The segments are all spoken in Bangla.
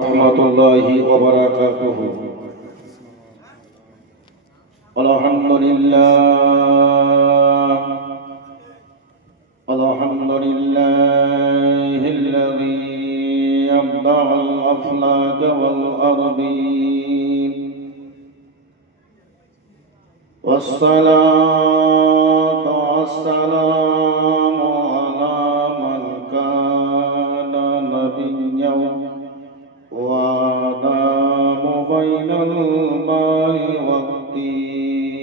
রহমতুল্লাহি ওয়া বারাকাতুহু। আলহামদুলিল্লাহ আলহামদুলিল্লাহিল্লাযী আবদাআল আফলাক ওয়াল আরদিন ওয়াসসালাতু ওয়াসসালামু আলা মান কানা নাবিয়্যান وآدم بين الماء والطين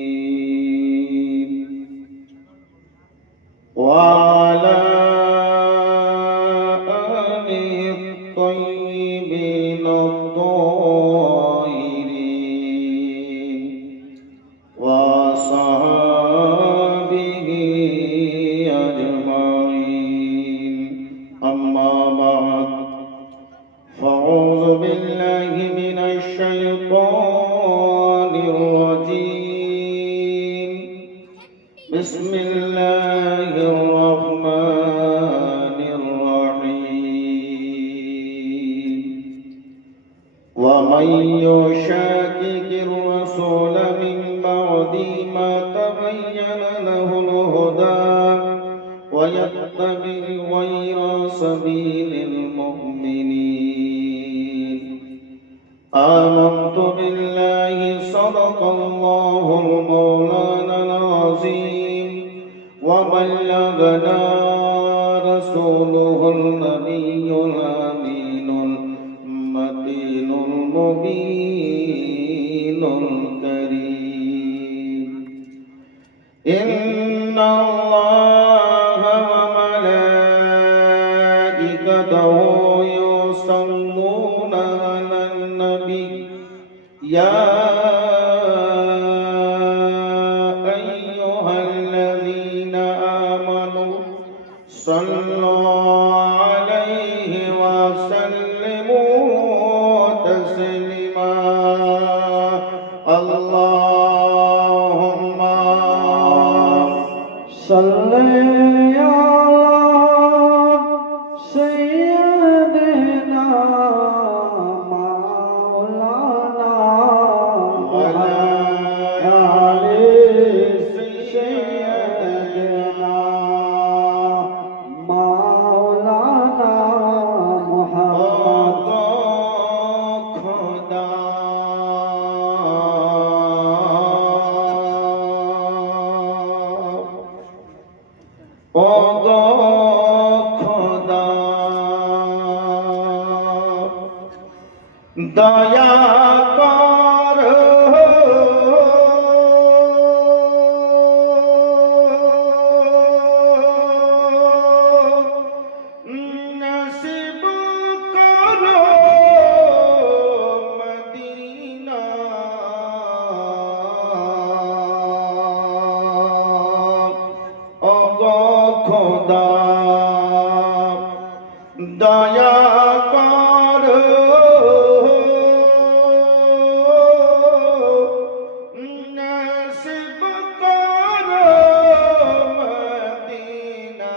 وعلى آله الطيبين الطاهرين وصحبه أجمعين أما بعد فأعوذ بالله من الشيطان الرجيم بسم الله الرحمن الرحيم ومن يشاكك الرسول من بعد ما تبين له الهدى ويتبع غير سبيل المؤمنين آمنت بالله صدق الله المولانا العظيم وبلغنا رسوله النبي الأمين المتين المبين الكريم إن الله وملائكته يصلون على النبي يا أيها الذين آمنوا صلوا عليه وسلموا تسليما اللهم صل على سيدنا مولانا وعلى آل سيدنا مولانا محمد خدا দয়া কর নসিব কর মদিনা ওগো খোদা দয়া কর নসিব কর মদিনা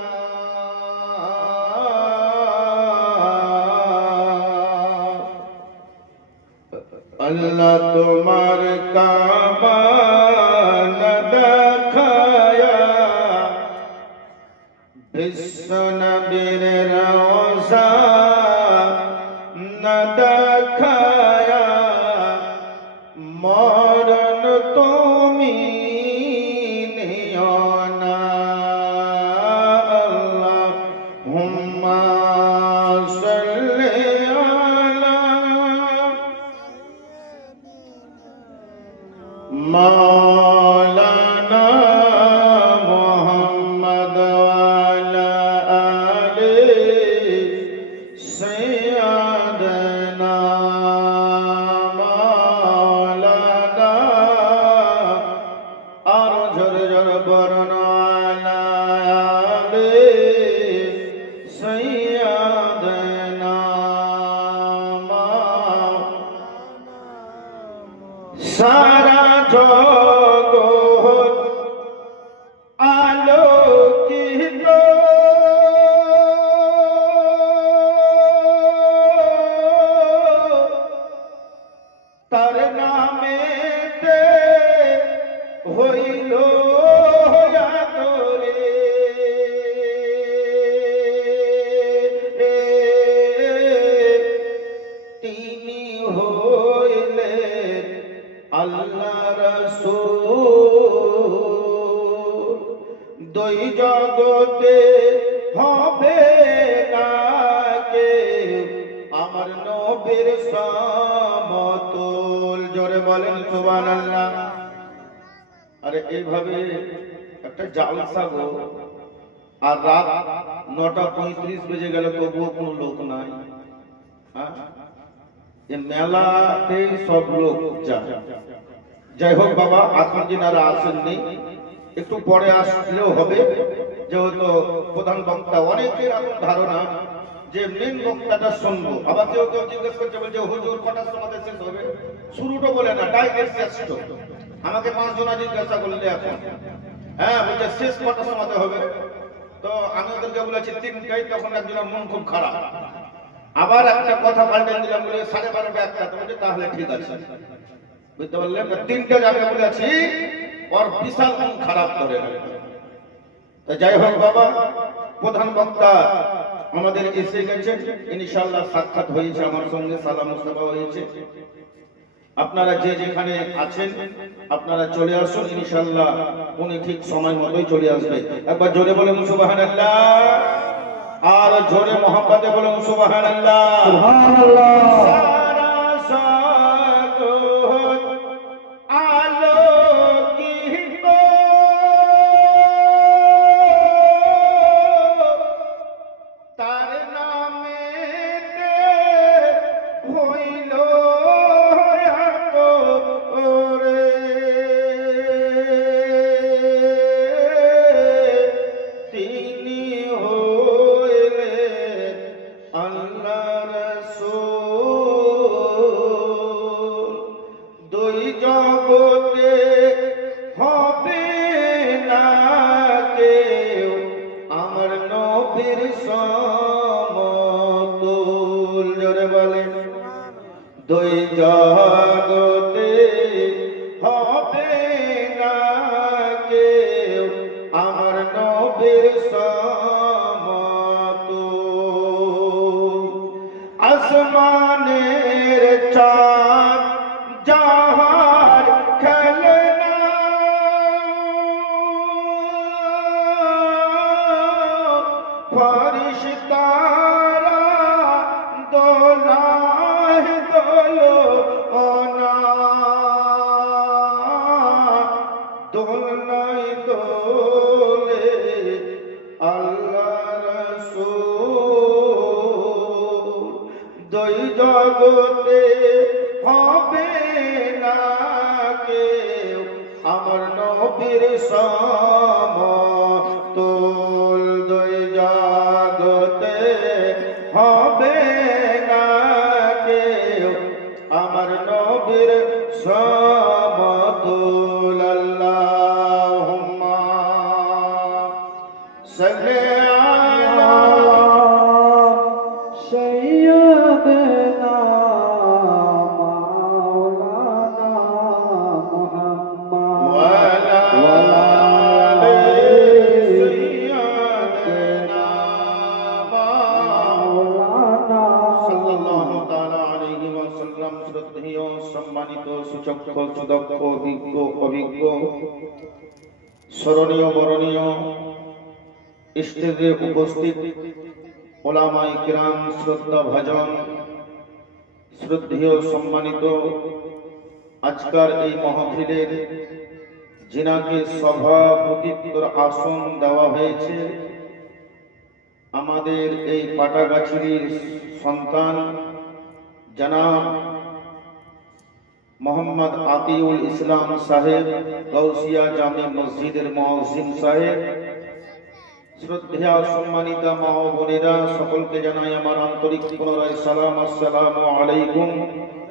আল্লাহ তোমার কাবা না দেখায়া বিশ্ব নবীর রওজা না দেখায়া মরণ তুমি নিও না আল্লাহুম্মা সাল্লি আলা মাওলানা মুহাম্মদ ওয়ালা আলি সাইয়্যিদানা মাওলানা আর জোরে জোরে বলুন ওয়ালা আলি সাইয়্যিদানা সারা জগৎ আলোকিত তার নামেতে হইল আদরে তিনি হইলেন আল্লাহ রাসূল দুই জগতে হবে না কেউ আমার নবীর সমতুল। জোরে বলেন সুবহানাল্লাহ। আরে এইভাবে একটা জালসা গো, আর রাত 9:35 বেজে গেল তবুও কোনো লোক নাই। হ্যাঁ, এই মেলাতে সব লোক যায়। যাই হোক বাবা, এখন যিনারা আসেননি একটু পরে আসলেও হবে, যেহেতু প্রধান বক্তা অনেকের এখন ধারণা যে মেন বক্তাটা শুনবো। আবার কেউ কেউ জিজ্ঞেস করছে, বলছে হুজুর কটার সময় শেষ হবে? শুরুটা বলে না, ডাইরেক্ট শেষ। আমাকে 5 জনা জিজ্ঞাসা করলে এখন, হ্যাঁ বলছে শেষ কটার সময় হবে? তো আমি ওদেরকে বলেছি 3টায়, তখন একজনের মন খুব খারাপ। আবার একটা কথা পাল্টে দিলাম, বলে 12:30 একটা, তো বলছে তাহলে ঠিক আছে, বুঝতে পারলেন? 3টে যাবে বলেছি, ওর বিশাল মন খারাপ করে। তো যাই হোক বাবা, প্রধান বক্তা আমাদের এসে গেছে, ইনশাআল্লাহ সাক্ষাৎ হয়েছে আমার সঙ্গে, সালাম মুস্তাফা হয়েছে। আপনারা যে যেখানে আছেন আপনারা চলে আসুন, ইনশাআল্লাহ উনি ঠিক সময় মতোই চলে আসবে। একবার জোরে বলুন সুবহানাল্লাহ, আর জোরে মোহাম্মদে বলুন সুবহানাল্লাহ। সুবহানাল্লাহ। সারা জগৎ আলোকিত তার নামেতে হইল আদরে তিনি হইলেন আল্লাহ রাসূল দুই জগতে হবে না কেউ আমার নবীর সমতুল। জোরে বলেন, দুই জগতে হবে না কেউ আমার নবীর সমতুল। আসমানের চাঁদ যাহার খেলনা ফরিশতারা দোলায় দোলনা দোলনায় দোলে আল্লাহ রাসূল দুই জগতে হবে না কেউ আমার নবীর সমতুল। দুই জগতে হবে না কেউ আমার নবীর সমতুল। আল্লাহুম্মা সাল্লি আলা সাইয়্যিদিনা মাওলানা মুহাম্মদ ওয়া আলা সাইয়্যিদিনা মাওলানা সাল্লাল্লাহু তাআলা আলাইহি ওয়াসাল্লাম। শ্রদ্ধেয় সম্মানিত সুচক্ষু সুদক্ষ অভিজ্ঞ স্মরণীয় বরণীয় স্টেজে উপস্থিত ওলামায়ে কিরাম, শ্রদ্ধা ভাজন, শ্রদ্ধেয় সম্মানিত আজকার এই মাহফিলের যিনাকে সভাপতিত্বের আসন দেওয়া হয়েছে, আমাদের এই পাটাগাছির সন্তান জনাব মোহাম্মদ আতিউল ইসলাম সাহেব, গাউসিয়া জামে মসজিদের মুয়াজ্জিন সাহেব, শ্রদ্ধেয় সম্মানিতা মা ও বোনেরা, সকলকে জানাই আমার আন্তরিক পুনরায় সালাম। আসসালামু আলাইকুম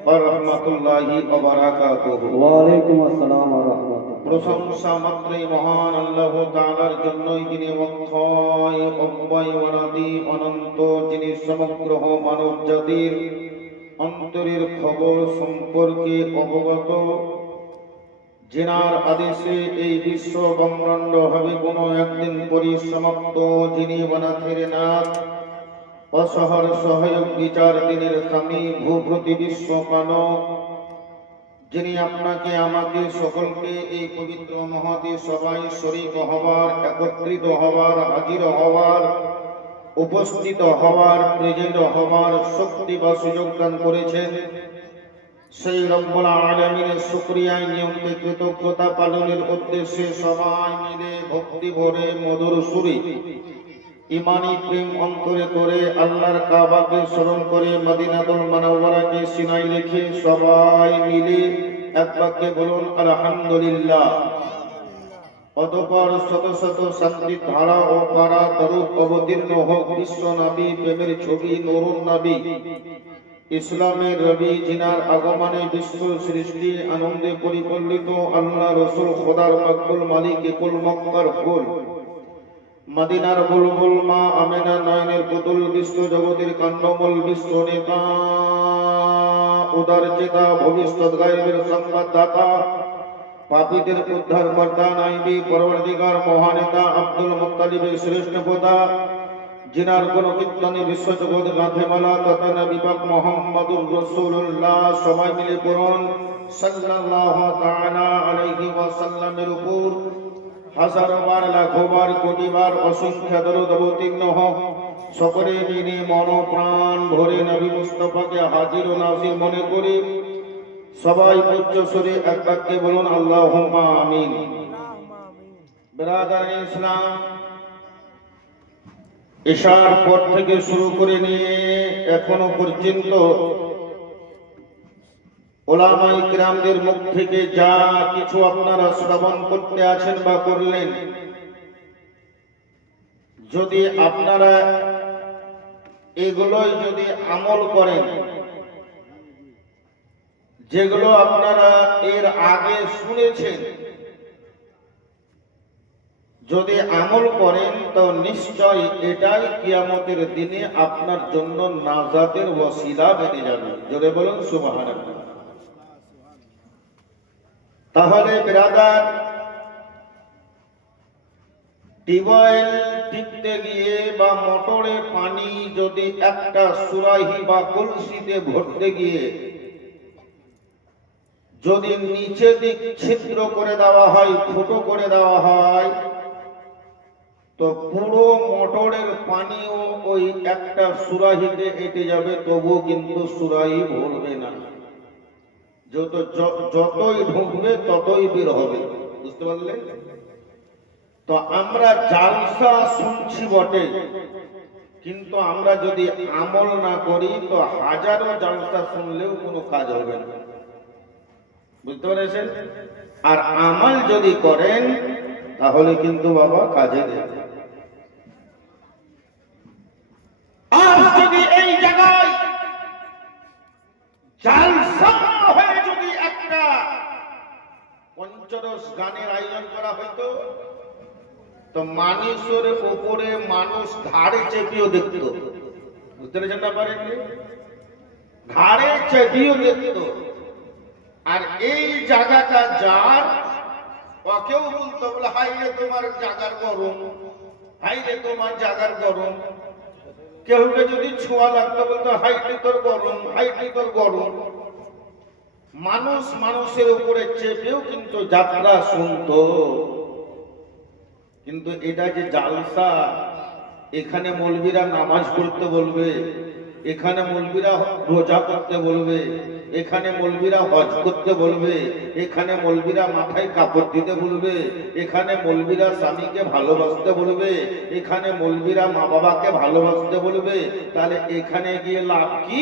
ওয়া রাহমাতুল্লাহি ওয়া বারাকাতুহু। ওয়া আলাইকুম আসসালাম ওয়া রাহমাতুল্লাহ। প্রশংসা মাত্রই মহান আল্লাহ তাআলার জন্যই, যিনি অক্ষয় অব্যয় অনাদি অনন্ত, যিনি সমগ্র মানব জাতির অন্তরের খবর সম্পর্কে অবগত, যিনার আদেশে এই বিশ্ব ব্রহ্মাণ্ড হবে কোনো একদিন পরিসমাপ্ত, যিনি বনাথের নাথ, অসহর সহায়ক বিচার দিনের স্বামী, ভূপ্রতি বিশ্বপালক, যিনি আপনাকে আমাকে সকলকে এই পবিত্র মহতে সবাই শরীক হওয়ার, একত্রিত হওয়ার, হাজির হওয়ার, উপস্থিত হওয়ার, প্রেজেন্ট হওয়ার শক্তি বা সুযোগ দান করেছেন, সেই রব্বুল আলামিনের শুকরিয়ায় নিয়মকে কৃতজ্ঞতা পালনের উদ্দেশ্যে সবাই মিলে ভক্তি ভরে মধুর সুরে ইমানি প্রেম অন্তরে করে আল্লাহর কাবাকে স্মরণ করে মদিনাতুল মুনাওয়ারাকে সিনায় রেখে সবাই মিলে এক বাক্যে বলুন আলহামদুলিল্লাহ। অতঃপর শত শত শান্তির ধারা ও পারা দরুদ অবতীর্ণ হোক বিশ্ব নবী প্রেমের ছবি নূরুন নবী, ইসলামের রবি, যিনার আগমনে বিশ্ব সৃষ্টি আনন্দে পরিপল্লিত, আল্লাহ রসুল খোদার মকবুল মালিক কুল মক্কার ফুল, মদিনার বুলবুল মা আমেনা নয়নের পুতুল, বিশ্ব জগতের কান্ডমূল, বিশ্ব নেতা, উদার চেতা, ভবিষ্যৎ গায়েবের সংবাদদাতা, পাপীদের উদ্ধার কর্তা, নাইবি পরবর্তীকার মহানেতা আব্দুল মুত্তালিবের শ্রেষ্ঠ পোতা, जिनार गुण कीर्तने विश्व जगत गाथेमाला तथा नबी पाक मुहम्मदुर रसूलुल्लाह सबाई मिले पড়ুন সাল্লাল্লাহু তাআলা আলাইহি ওয়াসাল্লামের উপর হাজারো বার লাখো বার কোটি বার অসংখ্য দরুদ অবতীর্ণ হোক। সকলে মিলে মন প্রাণ ভরে নবী মুস্তাফাকে হাজির ও নাজির মনে করে সবাই উচ্চ স্বরে এক বাক্যে বলুন আল্লাহুম্মা আমিন। বিরাদার ইসলাম, ইশার পর থেকে শুরু করে নিয়ে এখনো পর্যন্ত ওলামায়ে কিরামদের মুখ থেকে যা কিছু আপনারা শ্রবণ করতে আছেন বা করলেন, যদি আপনারা এগুলোই যদি আমল করেন, যেগুলো আপনারা এর আগে শুনেছেন, যদি আমল করেন তো নিশ্চয় এটাই কিয়ামতের দিনে আপনার জন্য নাজাতের ওসিলা বেড়ে যাবে। জোরে বলুন সুবহানাল্লাহ। তাহলে বিরাদার, টিউবওয়েল টিপতে গিয়ে বা মোটরে পানি যদি একটা সুরাহি বা কলসিতে ভরতে গিয়ে যদি নিচে দিক ছিদ্র করে দেওয়া হয়, ফুটো করে দেওয়া হয়, তো পুরো মোটরের পানিও ওই একটা সুরাহিতে এঁটে যাবে, তবুও কিন্তু সুরাহি ভরবে না। যতই ঢুকবে ততই বের হবে। বুঝতে পারলে? তো আমরা জালসা শুনছি বটে, কিন্তু আমরা যদি আমল না করি তো হাজারো জালসা শুনলেও কোনো কাজ হবে না। বুঝতে পেরেছেন? আর আমল যদি করেন তাহলে কিন্তু বাবা কাজে দেবে। আর যদি এই জায়গায় জালসা হয়ে যদি একটা পঞ্চরস গানের আয়োজন করা হইতো তো মানুষের উপরে মানুষ ঘাড়ে চেপিয়েও দেখত। বুঝতে পেরেছেন না? পারেননি? ঘাড়ে চেপিয়েও দেখত। আর এই জায়গাটা যার, ওকেও বলতো বলে হাই রে তোমার জাগার গরম, হাই রে তোমার জাগার গরম। কেউকে যদি ছোঁয়া লাগতো বলতো হাইটি তোর গরম, হাইটি তোর গরম। মানুষ মানুষের উপরে চেপেও কিন্তু যাত্রা শুনতো। কিন্তু এটা যে জালসা, এখানে মৌলবীরা নামাজ পড়তে বলবে, এখানে মৌলবীরা রোজা করতে বলবে, এখানে মৌলবীরা হজ করতে বলবে, এখানে মৌলবীরা মাথায় কাপড় দিতে বলবে, এখানে মৌলবীরা স্বামীকে ভালোবাসতে বলবে, এখানে মৌলবীরা মা বাবাকে ভালোবাসতে বলবে, তাহলে এখানে গিয়ে লাভ কি?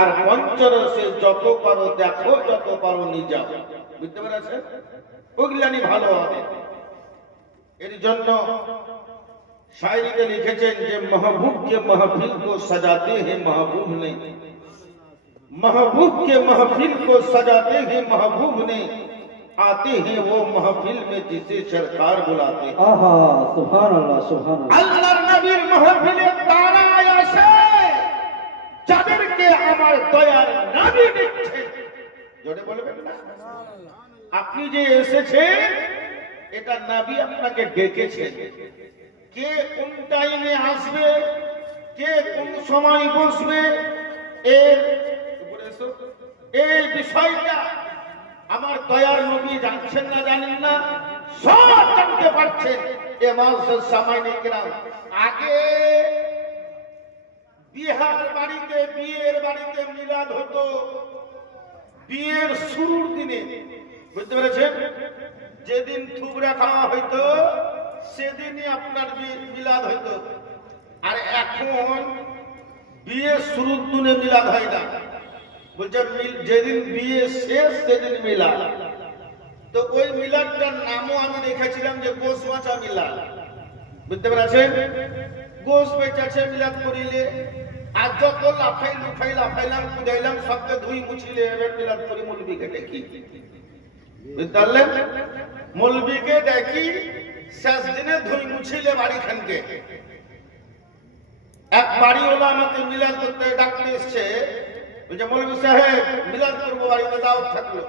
আর পঞ্চরসে যত পারো দেখো, যত পারো নিয়ে যাও। বুঝতে পেরেছেন? ওগুলানি ভালো হবে। এর জন্য शायरी लिखेছেন যে महबूब के महफिल को सजाते हैं महबूब ने, महबूब के महफिल को सजाते हैं महबूब ने, आते हैं वो महफिल में जिसे सरकार बुलाते हैं। आहा सुभान अल्लाह सुभान अल्लाह। আল্লাহর নবীর মাহফিলে তারা আসে যাদেরকে আমার আমার দয়ার নবী দিচ্ছেন। জোরে বলবেন না? আপনি যে এসেছেন এটা নবী আপনাকে ডেকেছেন। কে কোন টাইমে আসবে, কে কোন সময় বসবে, এর উপরে এসো, এই বিষয়টা আমার দয়ার নবী জানছেন না জানেন না, সব জানতে পারছেন। এ মানুষের সামান্য কিরাম আগে বিহার বাড়িতে, বিয়ের বাড়িতে মিলাদ হতো বিয়ের শুরুর দিনে, বুঝতে পেরেছেন? যেদিন থুবড়া খাওয়া হইতো সেদিনই আপনার মিলাদ হইতো। আর এখন বিয়ের শুরুর দিনে মিলাদ হয় না, বলছে যেদিন বিয়ে শেষ সেদিন মিলাদ। তো ওই মিলাদটার নামও আমি রেখেছিলাম যে গোশ বাঁচা মিলাদ, বুঝতে পেরেছেন? গোশ বেচাছে মিলাদ করিলে, আর যত লাফাইলাম কুদাইলাম সবকে ধুই মুছিলে এবার মিলাদ করি মৌলবীকে ডেকি, বুঝতে পারলেন? মৌলবীকে ডেকি শেষ দিনে ধুই মুছিলে বাড়ি খানকে। এক বাড়িওয়ালা আমাকে মিলাদ করতে ডাকতে এসছে, বলছে মৌলবী সাহেব মিলাদ করবো বাড়িতে দাওয়াত থাকলো।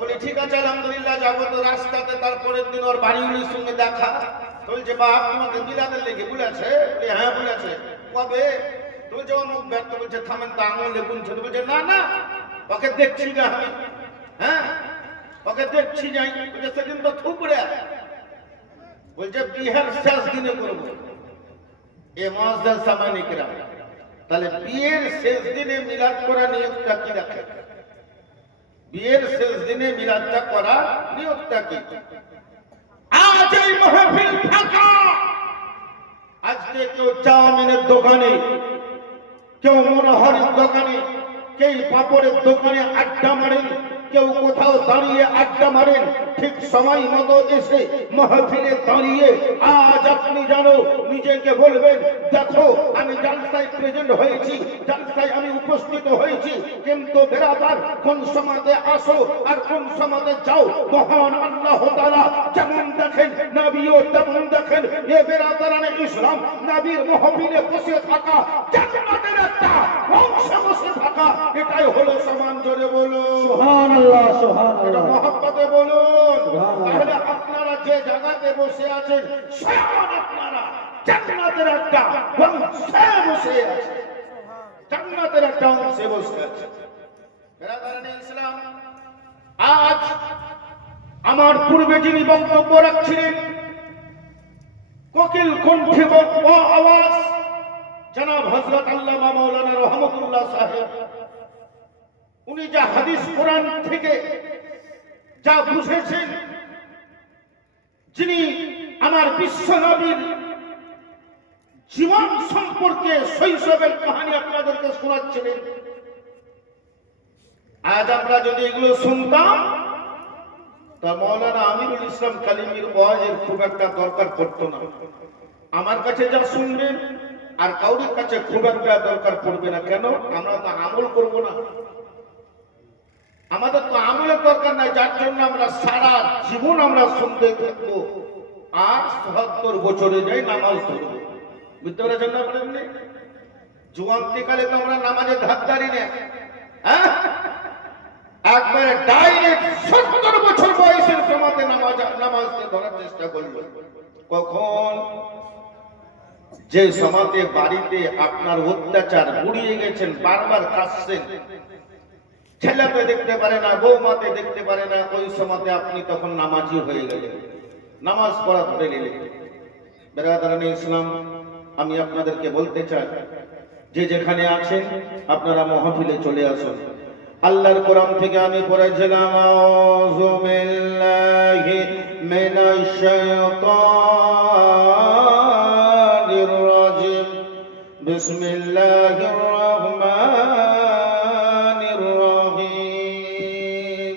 বলি ঠিক আছে আলহামদুলিল্লাহ যাবো। তো রাস্তাতে তারপরের দিন ওর বাড়িওয়ালির সঙ্গে দেখা, বলছে বাপ তোমাকে মিলাদের লেগে বলেছে? হ্যাঁ বলেছে। কবে? বলছে অমুক ব্যর্থ। বলছে থামেন তো আঙুলে গুনছে। বলছে না না ওকে দেখছি না আমি, হ্যাঁ ওকে দেখছি যাই। বলছে সেদিন তো থুবড়ে, বলছে বিয়ের শেষ দিনে করবো। এ মহাজের সামান্য কিরাম, তাহলে বিয়ের শেষ দিনে মিলাদ করা নিয়মটা কি দেখে? বিয়ের শেষ দিনে মিলাদটা করা নিয়মটা কি? আজ এই মাহফিল ফাঁকা। আজকে কেউ চাউমিনের দোকানে, কেউ মনোহরের দোকানে, কেউ পাপড়ের দোকানে আড্ডা মারেন, কেউ কোথাও দাঁড়িয়ে আড্ডা মারেন, ঠিক সময় মতো এসে মাহফিলে দাঁড়িয়ে আজ আপনি জানো নিজেকে বলবেন দেখো আমি জালসায় প্রেজেন্ট হয়েছি, জালসায় আমি উপস্থিত হয়েছি, কিন্তু বেরাদার কোন সমাজে আসো আর কোন সমাজে যাও মহান আল্লাহ তাআলা যেমন দেখেন নবীও তেমন দেখেন। এ বেরাদারানে ইসলাম নবীর মাহফিলে বসে থাকা, জান্নাতের একটা অংশে বসে থাকা, এটাই হলো সমান। জোরে বলো সুবহানাল্লাহ, সুবহানাল্লাহ, মহব্বতে বলুন। তাহলে আপনারা যে জায়গাতে বসে আছেন স্বয়ং আপনারা জান্নাতের একটা অংশে বসে আছেন, জান্নাতের একটা অংশে বসে আছেন। বেরাদারানে ইসলাম, আজ আমার পূর্বে যিনি বক্তব্য রাখছিলেন কোকিল কণ্ঠে আওয়াজ জনাব হযরত আল্লামা মাওলানা রহমাতুল্লাহ সাহেব, উনি যা হাদিস কোরআন থেকে যা বুঝেছেন, যিনি আমার বিশ্ব নবীর জীবন সম্পর্কে শৈশবের কাহিনী আপনাদেরকে শোনাচ্ছিলেন, আজ আমরা যদি এগুলো শুনতাম তা মাওলানা আমিরুল ইসলাম কালিমির ওয়াজের খুব একটা দরকার পড়তো না। আমার কাছে যা শুনবেন আর কাউরির কাছে খুব একটা দরকার পড়বে না। কেন? আমরা তো আমল করব না, আমাদের তো আমলের দরকার নাই, যার জন্য আমরা সারা জীবন আমরা শুনতে থাকবো আর ৭০ বছরে যাই নামাজ ধরবো। বুঝতে পেরেছেন না? আপনি জুয়ান্তিকালে তো আমরা নামাজে ধার ধারি না, হ্যাঁ একবারে ডাইরেক্ট ৭০ বছর বয়সের সময়তে নামাজকে ধরার চেষ্টা করলো। কখন? যে সময়তে বাড়িতে আপনার অত্যাচার বুড়িয়ে গেছেন, বারবার কাঁদছেন, ছেলেকে দেখতে পারে না, বৌমাতে দেখতে পারে না, ওই সময়তে আপনি তখন নামাজি হয়ে গেলেন, নামাজ পড়া ধরে নিলেন। বেরাদারানে ইসলাম, আমি আপনাদেরকে বলতে চাই যে যেখানে আছেন আপনারা মাহফিলে চলে আসুন। আল্লাহর কোরআন থেকে আমি পড়েছিলাম আউযু বিল্লাহি মিনাশ শাইতানির রাজিম, বিসমিল্লাহির রহমানির রহিম।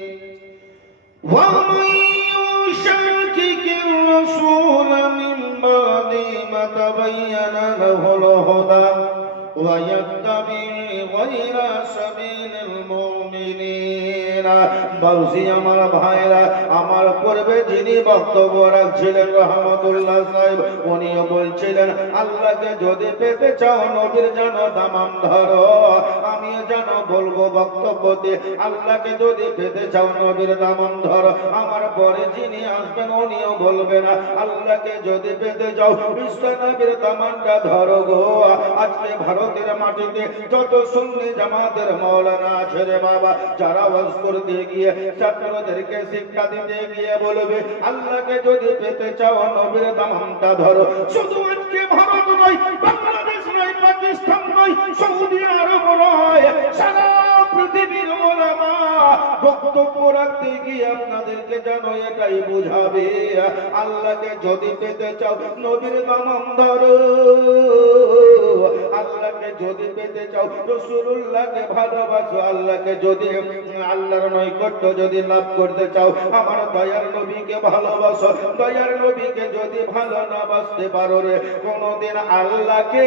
ওয়া মান ইউশাকিকির রাসূল মিন বাদি মা তাবায়্যানা লাহুল হুদা ওয়া ইয়াত্তাবি গায়রা সাবিলিল মুমিনিন বাবুজি আমার ভাইরা, আমার পূর্বে যিনি বক্তব্য রাখছিলেন রহমতুল্লাহ সাহেব, উনিও বলছিলেন আল্লাহকে যদি পেতে চাও নবীর যেন দামাম ধরো। আমিও যেন বলবো বক্তব্যতে, আল্লাহকে যদি পেতে চাও নবীর দামাম ধরো। আমার পরে যিনি আসবেন উনিও বলবেন আল্লাহকে যদি পেতে চাও বিশ্ব নবীর দামানটা ধরো গো। আজকে ভারতের মাটিতে যত সুন্নি জামাতের মাওলানা আছে রে বাবা, যারা ওয়াজ করতে গিয়ে ছাত্রদেরকে শিক্ষা দিতে গিয়ে বলবে আল্লাহকে যদি পেতে চাও নবীর দামানটা ধরো। শুধু আজকে ভারত নয়, বাংলাদেশ নয়, পাকিস্তান নয়, সৌদি আরব নয়, সারা পৃথিবীর ওলামা বক্তব্য রাখতে গিয়ে আপনাদেরকে যেন এটাই বুঝাবে আল্লাহকে যদি পেতে চাও নবীর দামাম ধরো। আল্লাহকে যদি পেতে চাও রাসূলুল্লাহকে ভালোবাসো। আল্লাহকে যদি আল্লাহর নৈকট্য যদি লাভ করতে চাও আমার দয়ার নবীকে ভালোবাসো। দয়ার নবীকে যদি ভালো না বাসতে পারো রে, কোনদিন আল্লাহকে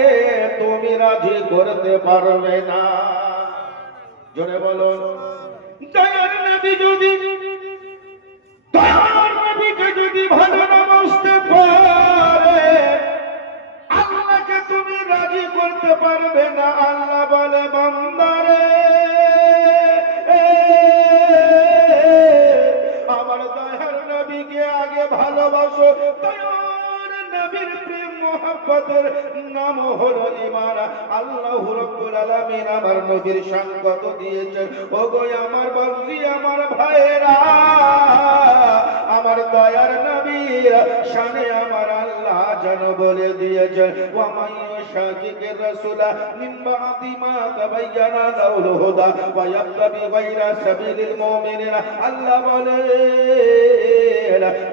তুমি রাজি করতে পারবে না। জোরে বলো, দয়ার নবী যদি, দয়ার নবীকে যদি ভালো না বাসতে পারে আল্লাহকে তুমি রাজি করতে পারবে না। আল্লাহ বলে বান্দারে আমার দয়ার নবীকে আগে ভালোবাসো। দয়ার নবীর প্রেম মোহাব্বতের নাম হলো ঈমান। আল্লাহ রাব্বুল আলামিন আমার নবীর শান কত দিয়েছেন। ওগো আমার বান্দি আমার ভাইরা, আমার দয়ার নবীর শানে আমার আল্লাহ যেন বলে দিয়েছেন ওয়া মাইয়ুশাকিকির রাসূলা মিন বাদি মা তাবায়্যানা লাহুল হুদা ওয়া ইয়াত্তাবি গায়রা সাবিলিল মুমিনিনা। আল্লাহ বলে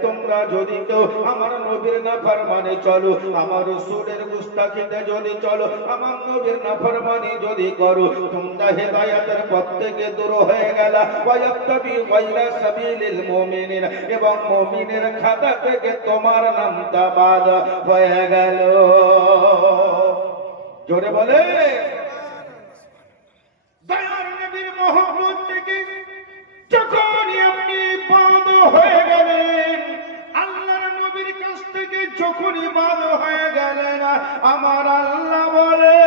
তোমরা যদি কেউ আমার নবীর নাফরমানি চলো, আমার রাসূলের গুস্তাখিতে যদি চলো, আমার নবীর নাফরমানি যদি করো, তোমরা হেদায়েতের পথ থেকে দূর হয়ে গেলা। ওয়া ইয়াত্তাবি গায়রা সাবিলিল মুমিনিনা, এবং মুমিনের খাতা থেকে তোমার নামটা বাদ হয়ে গেল। জোরে বলে, দয়ার নবীর মহব্বত থেকে যখনই আপনি বাদ হয়ে গেলেন, আল্লাহর নবীর কাছ থেকে যখনই বাদ হয়ে গেলেন, আমার আল্লাহ বলে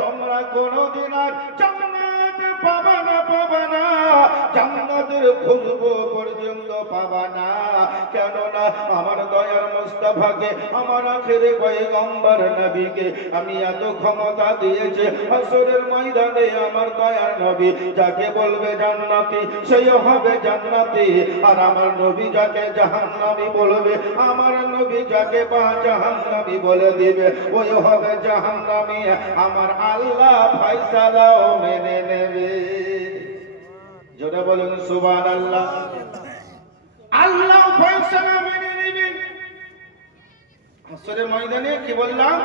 তোমরা কোনদিন আর জান্নাত পাবা না, পাবা না, জান্নাতের খুশবু পর্যন্ত পাবা না। কেননা আমার দয়ার মুস্তাফাকে, আমার আখেরে পয়গম্বর নবীকে আমি এত ক্ষমতা দিয়েছি, হাসরের ময়দানে আমার দয়ার নবী যাকে বলবে জান্নাতি সেই হবে জান্নাতি, আর আমার নবী যাকে জাহান্নামী বলবে, আমার নবী যাকে জাহান্নামী বলে দিবে ওই হবে জাহান্নামী। আমার আল্লাহ ফয়সালাও মেনে নেবে। জোরে বলুন সুবহানাল্লাহ। আল্লাহ ফয়সালা মেনে নেবেন। হাসরের ময়দানে কি বললাম,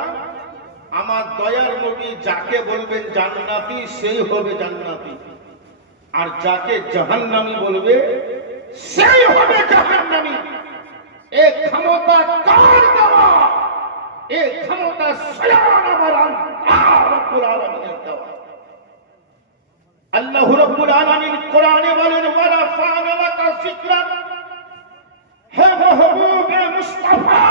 আমার দয়ার নবী যাকে বলবেন জান্নাতি সেই হবে জান্নাতি, আর যাকে জাহান্নামী বলবে সেই হবে জাহান্নামী। এই ক্ষমতা কার দেওয়া? এই ক্ষমতা স্বয়ং আমার আল্লাহ রাব্বুল আলামিনের দেওয়া। আল্লাহ রাব্বুল আলামিন কোরআনে বলেন ওয়ালা ফা'না লাকা যিকরাক, হে মাহবুবে মুস্তাফা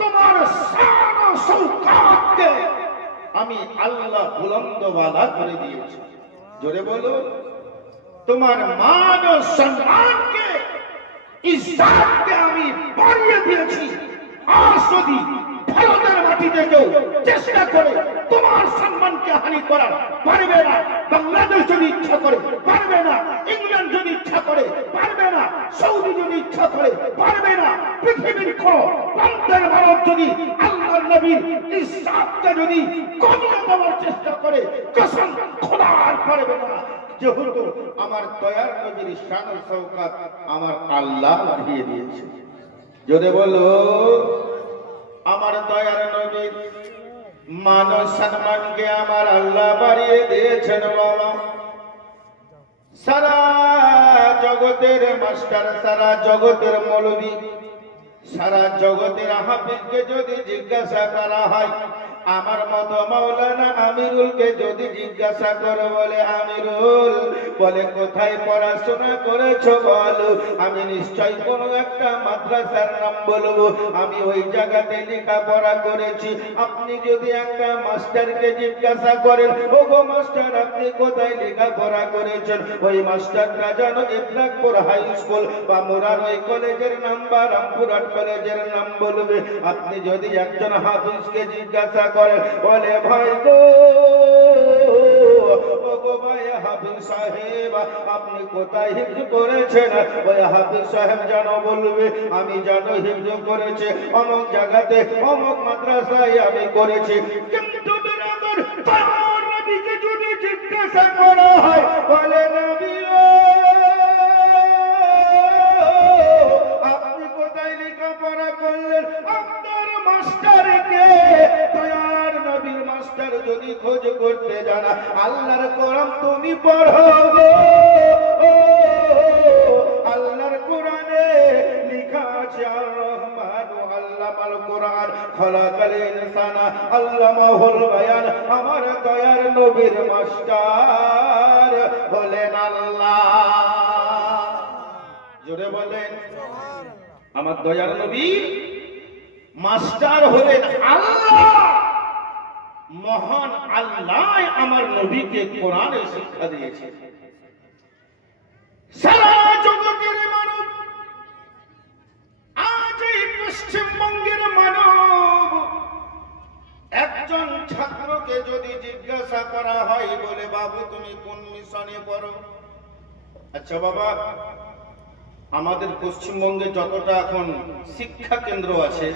তোমার শান ও শওকাতকে আমি আল্লাহ বুলন্দওয়ালা করে দিয়েছি। জোরে বলো, তোমার মান ও সম্মানকে, ইজ্জতকে আমি বাড়িয়ে দিয়েছি। আর যদি ভারতের মাটিতে কেউ চেষ্টা করে তোমার সম্মানকে হানি করার পারবে না। বাংলাদেশ যদি ইচ্ছা করে পারবে না, ইংল্যান্ড যদি ইচ্ছা করে পারবে না, সৌদি যদি ইচ্ছা করে পারবে না, পৃথিবীর কোন প্রান্তের মানব যদি আল্লাহর নবীর ইজ্জতকে যদি কমিয়ে দেওয়ার চেষ্টা করে কসম খোদার পারবে না। যেহেতু আমার দয়ার নবীর শান ও শওকাত আমার আল্লাহ বাড়িয়ে দিয়েছে। যদি বলো আমার দয়ার নবীর মান ও সম্মানকে আমার আল্লাহ বাড়িয়ে দিয়েছেন বাবা। সারা জগতের মাস্টার, সারা জগতের মৌলবী, সারা জগতের হাফিজকে যদি জিজ্ঞাসা করা হয় আমার মতো মাওলানা আমিরুলকে যদি জিজ্ঞাসা করো, বলে আমিরুল, বলে কোথায় পড়াশোনা করেছো বলো, আমি নিশ্চয় কোনো একটা মাদ্রাসার নাম বলবো, আমি ওই জায়গাতে লেখাপড়া করেছি। আপনি যদি একটা মাস্টারকে জিজ্ঞাসা করেন, ও গো মাস্টার, আপনি কোথায় লেখাপড়া করেছেন, ওই মাস্টারটা জানো ইব্রাকপুর হাই স্কুল বা মুরারই কলেজের নাম বা রামপুরহাট কলেজের নাম বলবে। আপনি যদি একজন হাফিজকে জিজ্ঞাসা করেন, বলে ভাই গো, ও গো ভাই হাফিজ সাহেব, আপনি কোথায় হিফজ করেছেন, ওই হাফিজ সাহেব জানো বলবে, আমি জানো হিফজ করেছে অমুক জায়গাতে অমুক মাদ্রাসায় আমি করেছি। কিন্তু বেরাদর, তার নবীকে যদি জিজ্ঞাসা করা হয়, বলে নবী ও, আপনি কোথায় লেখাপড়া করলেন, আপনার মাস্টারকে, দয়ার নবীর মাস্টার যদি খোঁজ করতে জানা, আল্লাহর কোরআন তুমি পড়ো গো। আল্লাহর কোরআনে লেখা আছে, আর রহমান আল্লামাল কোরআন খলাকাল ইনসানা আল্লামাহুল বায়ান। আমার দয়ার নবীর মাস্টার হলেন আল্লাহ। জোরে বলেন, আমার দয়ার নবী মাস্টার হলেন আল্লাহ। মহান আল্লাহ আমার নবীকে কোরআনে শিক্ষা দিয়েছে। সারা জগতের মানব, আজ এই পশ্চিমবঙ্গের মানব, একজন ছাত্রকে যদি জিজ্ঞাসা করা হয়, বলে বাবু তুমি কোন মিশনে পড়ো, আচ্ছা বাবা, আমাদের পশ্চিমবঙ্গে যতটা এখন শিক্ষা কেন্দ্র আছে,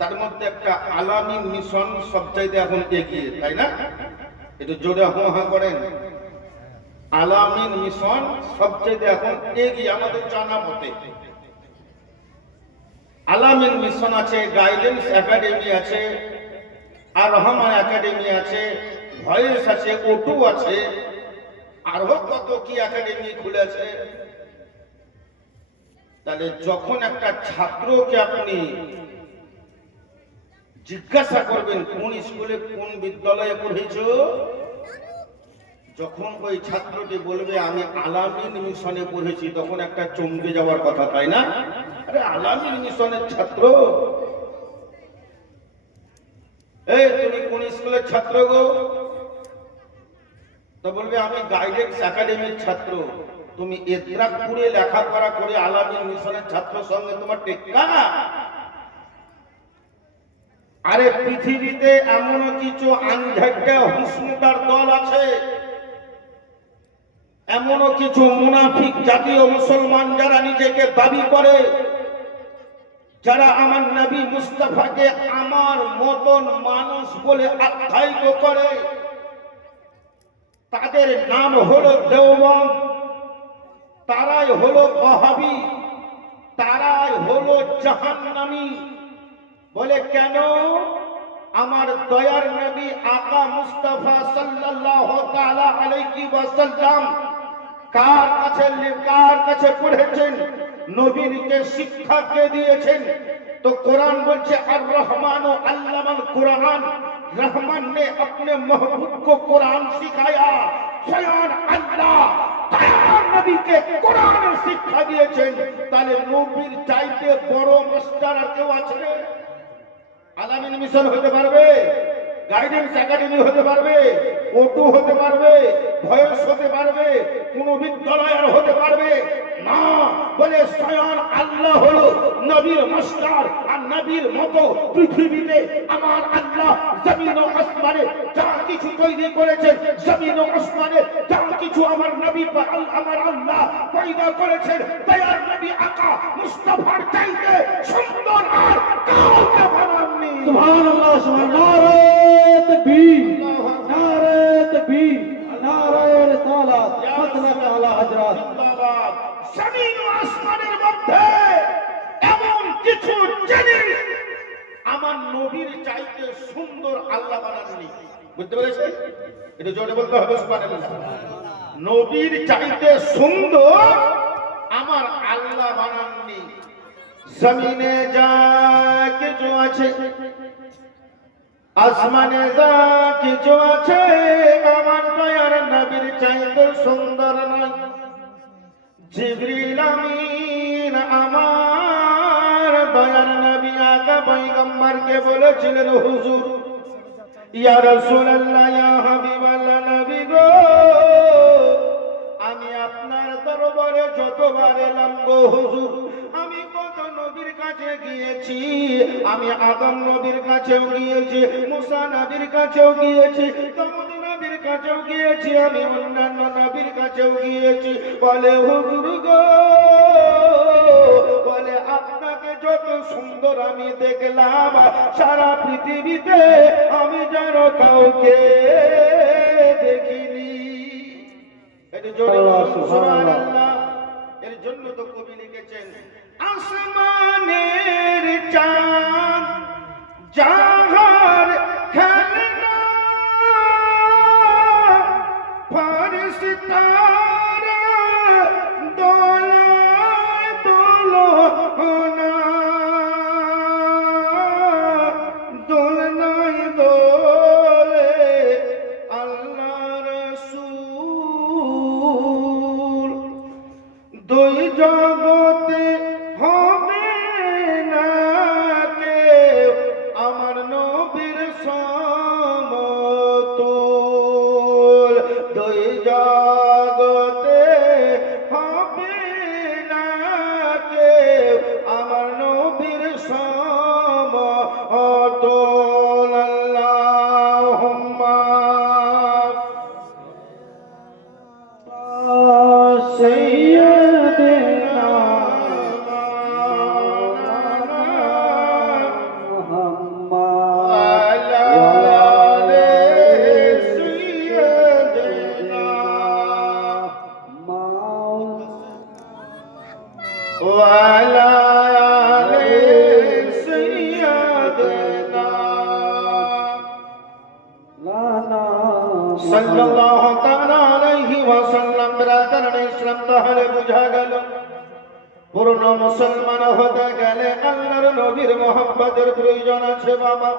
তার মধ্যে একটা আলামিন মিশন সবচাইতে এখন এগিয়ে, তাই না? একটু জোরে হা করেন। আলামিন মিশন সবচাইতে এখন এগিয়ে আমাদের জানা মতে। আলামিন মিশন আছে, গাইডেন্স একাডেমি আছে, আর রহমান একাডেমি আছে, ভয়েস আছে, ওটু আছে, আরো কত কি একাডেমি খুলেছে। তাহলে যখন একটা ছাত্রকে আপনি জিজ্ঞাসা করবেন কোন স্কুলে কোন বিদ্যালয়ে পড়েছ, যখন ওই ছাত্রটি বলবে আমি আলামিন মিশনে পড়েছি, তখন একটা চমকে যাওয়ার কথা, তাই না? আরে আলামিন মিশনের ছাত্র, এই তুমি কোন স্কুলের ছাত্র গো? তো বলবে আমি গাইডেন্স একাডেমির ছাত্র। তুমি ইদ্রাকপুরে লেখাপড়া করে আলামিন মিশনের ছাত্রের সঙ্গে তোমার টেক্কা? আরে পৃথিবীতে এমন কিছু আনঝাড্ডা হুসমুতার দল আছে, এমনও কিছু মুনাফিক জাতীয় মুসলমান যারা নিজেকে দাবি করে, যারা আমার নবী মুস্তাফাকে আমার মতন মানুষ বলে আখ্যায়িত করে। তাদের নাম হলো দেওবন্দ, তারাই হলো ওয়াহাবি, তারাই হলো জাহান্নামী। বলে কেন? আমার দয়ার নবী আকা মুস্তাফা সাল্লাল্লাহু তাআলা আলাইহি ওয়াসাল্লাম কার কাছে পড়েছেন, নবীকে শিক্ষা কে দিয়েছেন? तो कुरान बोलছে আর रहमान अल्लामल कुरान, रहमान ने अपने महबूब को कुरान सिखाया। स्वयं अल्लाह তার নবীকে কোরআনের শিক্ষা দিয়েছেন। তাহলে নবীর চাইতে বড় মাস্টার আর কেউ আছে? আলামিন মিশন হতে পারবে, গাইডেন্স একাডেমি হতে পারবে, ওটু হতে পারবে, ভয়েস হতে পারবে, কোন বিদ্যালয় আর হতে পারবে না। বলে স্বয়ং আল্লাহ হলো নবীর মাস্টার। আর নবীর মতো পৃথিবীতে আমার আল্লাহ জমিন ও আসমানে যা কিছু তৈরি করেছেন, জমিন ও আসমানে যা কিছু আমার নবী আমার আল্লাহ পয়দা করেছেন, দয়ার নবী আকা মুস্তাফার চাইতে সুন্দর আর কাউকে বানাননি। সুবহানাল্লাহ, সুবহানাল্লাহ, নারে তাকবীর, নারে তাকবীর, নারে রিসালাত, মাসলাক আলা হযরত। জমিন ও আসমানের মধ্যে এমন কিছু জিনিস আমার নবীর চাইতে সুন্দর আল্লাহ বানাননি। বুঝতে পেরেছেন? এটা জোরে বলতে হবে সুবহানাল্লাহ। নবীর চাইতে সুন্দর আমার আল্লাহ বানাননি। জমিনে যা কিছু আছে আসমানে যা কিছু আছে আমার দয়ার নবীর চাইতে সুন্দর নয়। জিবরিল আমিন আমার দয়ার নবী আকা পয়গম্বরকে বলেছিলেন, হুজুর ইয়া রাসূলুল্লাহ ইয়া হাবিবাল্লাহ নবী গো, আমি আপনার দরবারে যতবার এলাম গো হুজুর, আমি কত নবীর কাছে গিয়েছি, আমি আদম নবীর কাছেও গিয়েছি, মুসা নবীর কাছেও গিয়েছি, দাউদ নবীর কাছেও গিয়েছি, আমি অন্যান্য নবীর কাছেও গিয়েছি। বলে হুজুর গো, বলে আপনাকে যত সুন্দর আমি দেখলাম সারা পৃথিবীতে আমি যেন কাউকে দেখিনি। এর জন্য তো কবি লিখেছেন, আসমানের চাঁদ যাহার খেলনা, ফারিস্তারা দোলায় দোলনা, দোলনায় দোলে আল্লাহ রাসূল। দুই জগতে হবে না কেউ আমার নবীর সমতুল, দুই জগতে হবে না কেউ আমার নবীর সমতুল। আল্লাহুম্মা سيدنا محمد وعلى آل سيدنا সাল্লাল্লাহু তাআলা আলাইহি ওয়াসাল্লাম। ব্রাদারান ইসলাম, তাহলে বুঝা গেল পূর্ণ মুসলমান হতে গেলে আল্লাহর নবীর মহব্বতের প্রয়োজন আছে। বাবা,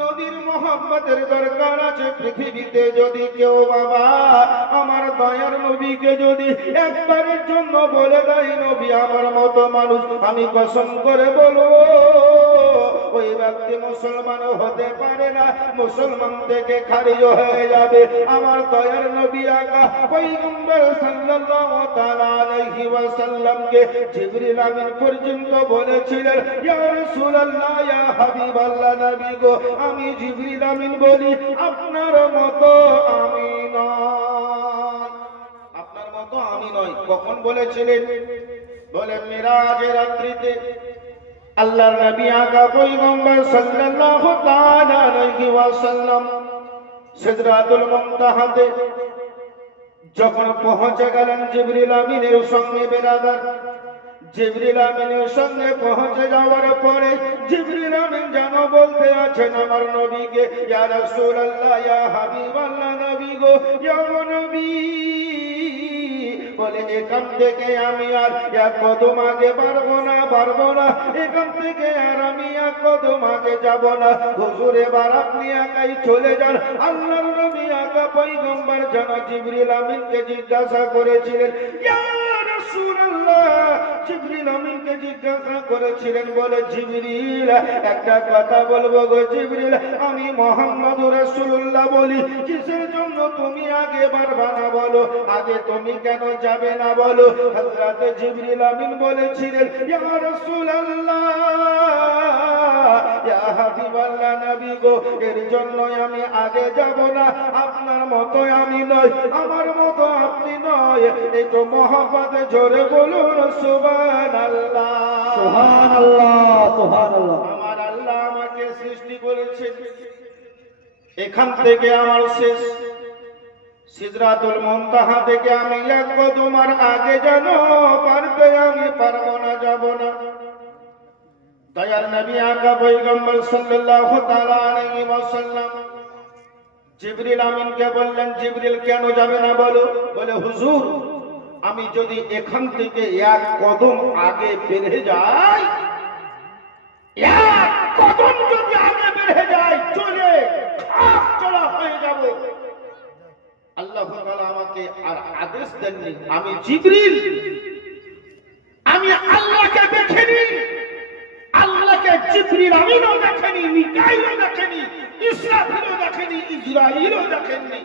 নবীর মহব্বতের দরকার আছে। পৃথিবীতে যদি কেউ বাবা আমার দয়ার নবীকে যদি একবারের জন্য বলে দেয় নবী আমার মতো মানুষ, আমি কসম করে বলবো ওই ব্যক্তি মুসলমান হতে পারে না, মুসলমান থেকে খারিজ হয়ে যাবে। আমার দয়ার নবী আকা পয়গম্বর সাল্লাল্লাহু তাআলা আলাইহি ওয়াসাল্লামকে জিবরিল আমিন পর্যন্ত বলেছিলেন, ইয়া রাসূলুল্লাহ ইয়া হাবিবাল্লাহ নবী গো, আমি জিবরিল আমিন বলি আপনার মতো আমি নয়, আপনার মতো আমি নয়। কখন বলেছিলেন? বলে মিরাজের রাত্রিতে আল্লাহর নবী আকা পয়গম্বর সাল্লাল্লাহু তাআলা আলাইহি ওয়াসাল্লাম সিদরাতুল মুনতাহাতে যখন পৌঁছে গেলেন জিবরিল আমিনের সঙ্গে বেরাদার, জিবরিল আমিনের সঙ্গে পৌঁছে যাওয়ার পরে জিবরিল আমিন যেন বলতে আছেন আমার নবীকে, ইয়া রাসূলুল্লাহ ইয়া হাবিবাল্লাহ নবী গো, ইয়া নবী, বলে এখান থেকে আমি আর এক কদম আগে পারবো না, এখান থেকে আর আমি এক কদম আগে যাব না। হুজুর এবার আপনি একাই চলে যান। আল্লাহর নবী আকা পয়গম্বর যেন জিবরিল আমিনকে জিজ্ঞাসা করেছিলেন, ইয়া রাসূলুল্লাহ, জিবরিল আমিনকে জিজ্ঞাসা করেছিলেন, বলে জিবরিল একটা কথা বলবো গো জিবরিল, আমি মুহাম্মদুর রাসূলুল্লাহ বলি, কিসের জন্য তুমি আগে পারবা না বলো, আগে তুমি কেন যাবে না বলো। হযরত জিবরিল আমিন বলেছিলেন, ইয়া রাসূলুল্লাহ ইয়া হাবিবাল্লাহ নবী গো, এর জন্যই আমি আগে যাব না, আপনার মতো আমি নই, আমার মতো আপনি নয়। একটু মহব্বতে জোরে বলুন সুবহানাল্লাহ, সুবহানাল্লাহ, সুবহানাল্লাহ। আমার আল্লাহ আমাকে সৃষ্টি করেছে, এখান থেকে আমার শেষ। সিদরাতুল মুনতাহা থেকে আমি এক কদম আর আগে যেন পারতে আমি পারবো না, যাব না। দয়ার নবী আকা পয়গম্বর সাল্লাল্লাহু তাআলা আলাইহি ওয়াসাল্লাম জিবরিল আমিনকে বললেন, জিবরিল কেন যাবে না বলো? বলে হুজুর, আমি যদি এখান থেকে এক কদম আগে বেড়ে যাই, এক কদম যদি আগে বেড়ে যাই, চলে হয়ে যাব। আল্লাহ তাআলা আমাকে আর আদেশ দেননি, আমি জিবরিল, আমি আল্লাহকে দেখিনি, আল্লাহকে জিবরিল আমিনও দেখেনি, মিকাঈলও দেখেনি, ইসরাফিলও দেখেনি, ইসরাঈলও দেখেনি,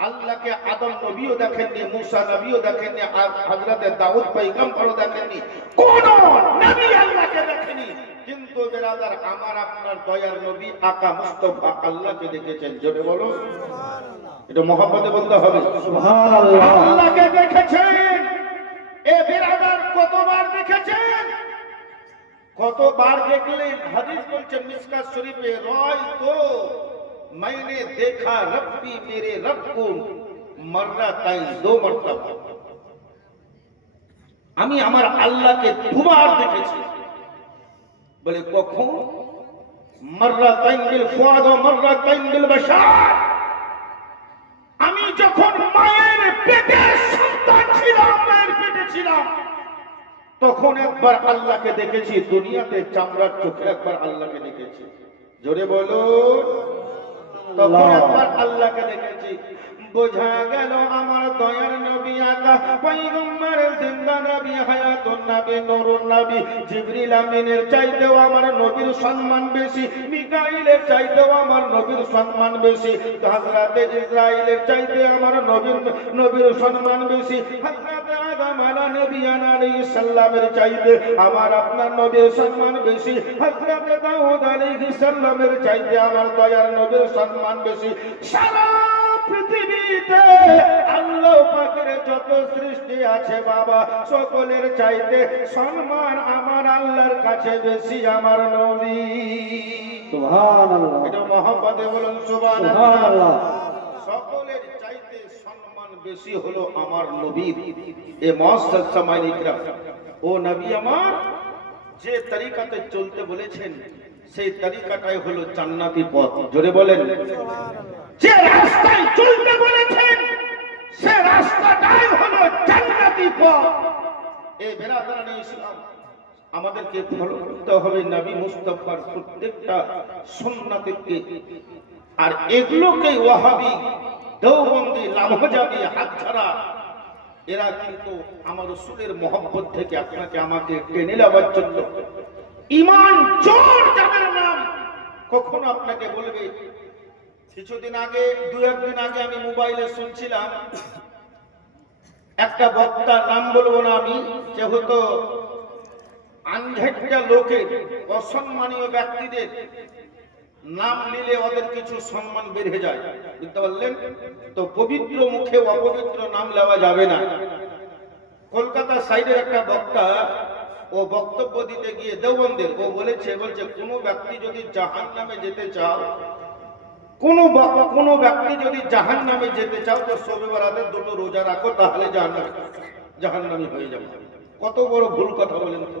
আল্লাহকে আদম নবীও দেখেননি, মুসা নবীও দেখেননি, আর হযরতে দাউদ পয়গম্বরও দেখেননি, কোন নবী আল্লাহকে দেখেনি। কিন্তু বেরাদার, আমার আপনার দয়ার নবী আকা মুস্তাফা আল্লাহকে দেখেছেন। জোরে বলো সুবহানাল্লাহ। এটা মহব্বতে বলতে হবে সুবহানাল্লাহ। আল্লাহকে দেখেছেন। এ বেরাদার কতবার দেখেছেন? কতবার দেখলেন? হাদিস বলছেন মিশকাত শরীফে, রয় তো मैंने देखा रब्बी मेरे रब को मर्राताइन, दो मर्तबा। আমি আমার আল্লাহকে দুবার দেখেছি। বলে কখন? মাররাতাইন বিল ফুয়াদ ওয়া মাররাতাইন বিল বাশার। আমি যখন মায়ের পেটে সন্তান ছিলাম, মায়ের পেটে ছিলাম, তখন একবার আল্লাহকে দেখেছি, দুনিয়াতে চামড়ার চোখে একবার আল্লাহকে দেখেছি। জোরে বলো, তখন একবার আল্লাহকে দেখেছি। বোঝা গেল আমার দয়ার নবী আকা পয়গম্বর, জিন্দা নবী, হায়াতুন নবী, নূরুন নবী, জিবরিল আমিনের চাইতেও আমার নবীর সম্মান বেশি, মিকাঈলের চাইতেও আমার নবীর সম্মান বেশি, হযরতে ইসরাঈলের চাইতে আমার নবীর সম্মান বেশি, হযরতে আদম আলাইহিস সালামের চাইতে আমার আপনার নবীর সম্মান বেশি, হযরতে দাউদ আলাইহিস সালামের চাইতে আমার দয়ার নবীর সম্মান বেশি। সারা পৃথিবীতে আল্লাহ পাকের যত সৃষ্টি আছে বাবা, সকলের চাইতে সম্মান আমার আল্লাহর কাছে বেশি আমার নবী। সুবহানাল্লাহ। এটা মহব্বতে বলুন সুবহানাল্লাহ। সুবহানাল্লাহ। সকলের চাইতে সম্মান বেশি হলো আমার নবীর। এ মুআজ্জাজ সামাইনিকরা, ও নবী আমার যে তরিকাতে চলতে বলেছেন, সেই তরিকাটাই হলো জান্নাতি পথ। জোরে বলেন সুবহানাল্লাহ। যে রাস্তায় চলতে বলেছেন, সে রাস্তাটাই হলো জান্নাতি পথ। এই বেরাদারানে ইসলাম, আমাদেরকে ফলো করতে হবে নবী মুস্তাফার প্রত্যেকটা সুন্নাতকে। আর এগুলোকে ওয়াহাবি, দেওবন্দি, লামজাবি, হাতছাড়া এরা কিন্তু আমার রাসূলের মহব্বত থেকে আপনাকে আমাকে টেনে নেওয়ার জন্য ঈমান জোর যাদের নাম কখনো আপনাকে বলবে। কিছুদিন আগে, দু একদিন আগে আমি মোবাইলে শুনছিলাম, একটা বক্তা, নাম বলবো না আমি, যেহেতু আনঘেটটা লোকের, অসম্মানীয় ব্যক্তিদের নাম নিলে ওদের কিছু সম্মান বের হয়ে যায়, বুঝতে পারলেন তো? পবিত্র মুখে অপবিত্র নাম নেওয়া যাবে না। কলকাতা সাইডের একটা বক্তা, ও বক্তব্য দিতে গিয়ে দেওবন্দের, ও বলছে কোন ব্যক্তি যদি জাহান্নামে যেতে চাও, কোন ব্যক্তি যদি জাহান্নামে যেতে চাও, তো শবে বরাতের দুটো রোজা রাখো, তাহলে জাহান্নামী হয়ে যাবে। কত বড় ভুল কথা বলেন তো!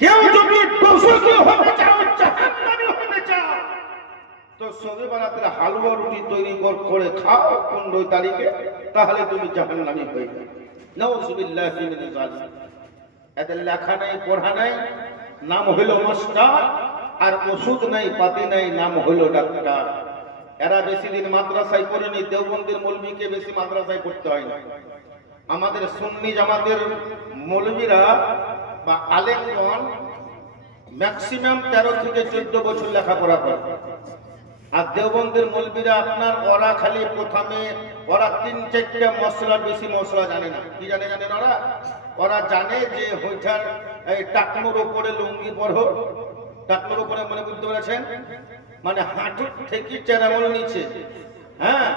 কেউ যদি দোষী হতে চাও, জাহান্নামী হতে চাও, তো শবে বরাতের হালুয়া রুটি তৈরি করে খাও 15 তারিখে, তাহলে তুমি জাহান্নামী হয়ে যাবে। নাউযুবিল্লাহি মিনাজ জালিম। এদের লেখা নাই, পড়া নাই, নাম হলো মাস্টার, আর ওষুধ নাই, পাতি নাই, নাম হলো ডাক্তার। এরা বেশি দিন মাদ্রাসায় পড়েনি, দেওবন্দের মৌলবীকে বেশি মাদ্রাসায় পড়তে হয় না। আমাদের সুন্নি জামাতের মৌলবীরা বা আলেমগণ ম্যাক্সিমাম 13 থেকে 14 বছর লেখাপড়া করে। আর দেওবন্দের মৌলবীরা আপনার, ওরা খালি প্রথমে ওরা 3-4টা মশলা, বেশি মশলা জানে না। কি জানেন ওরা জানে যে হইঠার এই টাকনুর উপরে লুঙ্গি পরো, টাকনুর উপরে, মনে বুঝতে পেরেছেন, মানে হাঁটু থেকে চেরামল নিচে, হ্যাঁ,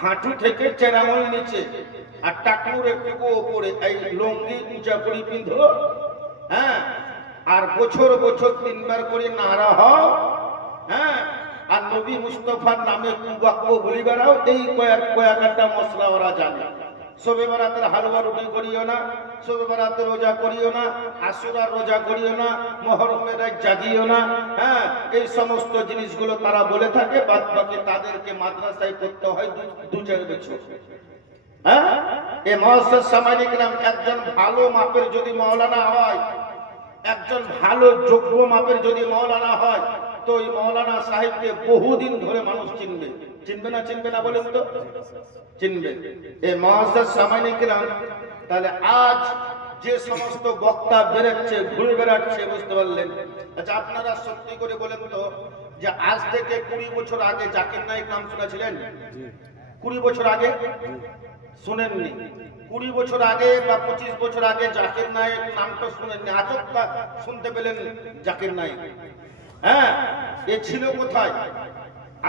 হাঁটু থেকে চেরামল নিচে, আর টাকনুর একটু উপরে এই লুঙ্গি উঁচা করে পিঁধো, হ্যাঁ, আর বছর বছর 3 বার করে নারা হও, হ্যাঁ, আর নবী মুস্তাফার নামে বাক্য বলি বেড়াও। এই কয়েকটা মশলা ওরা জানে। শবে বরাতের হালুয়া রুটি করিও না, শবে বরাতের রোজা করিও না, আশুরার রোজা করিও না, মুহররমের রাত জাগিও না, হ্যাঁ, এই সমস্ত জিনিসগুলো তারা বলে থাকে। বাদ বাকি তাদেরকে মাদ্রাসায় পড়তে হয় 2-4 বছর। হ্যাঁ, এই মুআজ্জাজ সামাজিক নাম, একজন ভালো মাপের যদি মাওলানা হয়, একজন ভালো যোগ্য মাপের যদি মাওলানা হয়, তো ওই মৌলানা সাহেবকে বহুদিন ধরে মানুষ চিনবে। চিনবে না চিনবে না বলেন তো? চিনবে। এই মহাশয় সামানিকরাম, তাহলে আজ যে সমস্ত বক্তা বেরোচ্ছে, ঘুরে বেড়াচ্ছে, বুঝতে পারলেন? আচ্ছা আপনারা সত্যি করে বলেন তো, যে আজ থেকে 20 বছর আগে জাকির নায়েক নাম শুনেছিলেন? 20 বছর আগে শুনেননি? 20 বছর আগে বা 25 বছর আগে জাকির নায়েক নামটা শুনেননি, আজবটা শুনতে পেলেন জাকির নায়েক। হ্যাঁ, এ ছিল কোথায়?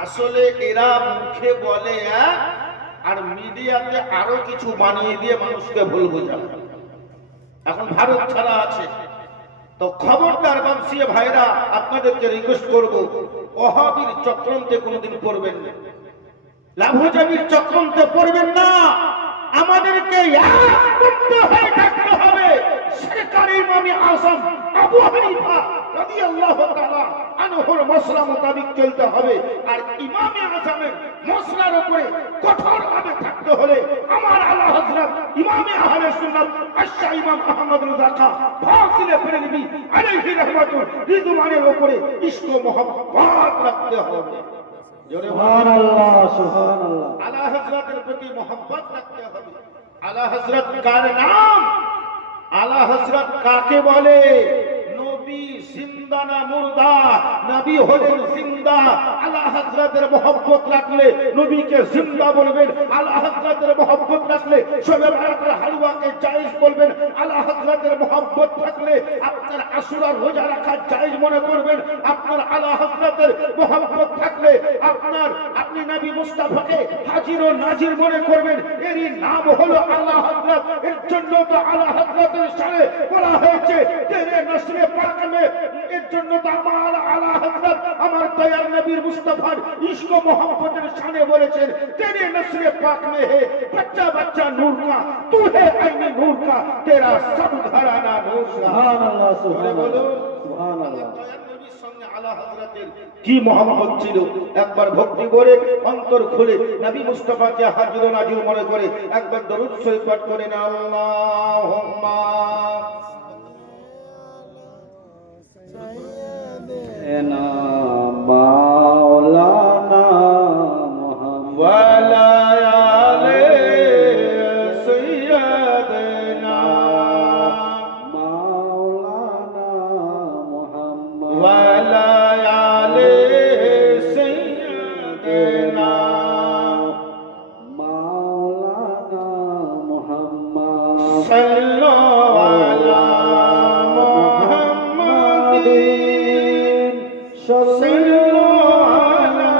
আসলে এরা মুখে বলে এক, আর মিডিয়াতে আরো কিছু বানিয়ে দিয়ে মানুষকে ভুল বোঝায়। এখন ভারত ছাড়া আছে, তো খবরদার বামসিয়ে ভাইরা, আপনাদেরকে রিকোয়েস্ট করব, ওহাবির চক্রান্তে কোনোদিন পড়বেন না, লাভজাবির চক্রান্তে পড়বেন না। আমাদেরকে একত্রিত হয়ে থাকতে হবে। সরকারি ইমামে আযম আবু হানিফা রাদিয়াল্লাহু তাআলা আনহুর মাসলা মোতাবেক চলতে হবে। আর ইমামে আযমের মসলার উপরে কঠোরভাবে থাকতে হলে আমার আলা হযরত ইমামে আহলে সুন্নাত আশা ইমাম আহমদ রযা খান ফাজিলে বেরেলভী আলাইহি রাহমাতুল রিদওয়ানের উপরে ইশক ও মুহাব্বত রাখতে হবে। সুবহানাল্লাহ, সুবহানাল্লাহ। আলা হযরতের প্রতি মোহাব্বত রাখতে হবে। আলা হযরত কার নাম? আলা হযরত কাকে বলে? নবী জিন্দা না মুর্দা? নবী হলেন জিন্দা। আলা হযরতের মোহাব্বত রাখলে নবীকে জিন্দা বলবেন। আলা হযরতের মোহাব্বত রাখলে শবে বারাতের হালওয়াকে জায়েজ বলবেন। আলা হযরতের মোহাব্বত রাখলে আপনার আশুরার রোজা রাখা জায়েজ মনে করবেন। আপনার আলা হযরতের মোহাব্বত থাকলে আপনি নবী মুস্তাফাকে হাজির ও নাজির মনে করবেন। এরই নাম হলো আলা হযরত। এর জন্য তো আলা হযরতের শানে বলা হয়েছে তেরে নসরে পাক মে, এর জন্য তো আমার আলা হযরত আমার দয়াল নবী মুস্তাফার ইশক ও মোহাব্বতের শানে বলেছেন তেরে নসরে পাক মে হে বচ্চা বচ্চা নূর কা, তু হে আইনি নূর কা, তেরা সব ঘরানা নূর কা। সুবহানাল্লাহ, সুবহানাল্লাহ, সুবহানাল্লাহ। দয়াল নবীর সঙ্গে আলা হযরতের কি মোহাম্মত ছিল, একবার ভক্তি করে অন্তর খুলে নবী মুস্তাফাকে হাজির ও নাজির মনে করে একবার দরুদ শরীফ পাঠ করেন। আল্লাহুম্মা এনা মাওলানা মুহাম্মদ ওয়ালা আলে সাইয়্যিদিনা মাওলানা মুহাম্মদ ওয়ালা আলে সাইয়্যিদিনা মাওলানা মুহাম্মদ সাল্লু আলা মুহাম্মাদিন সাল্লু আলা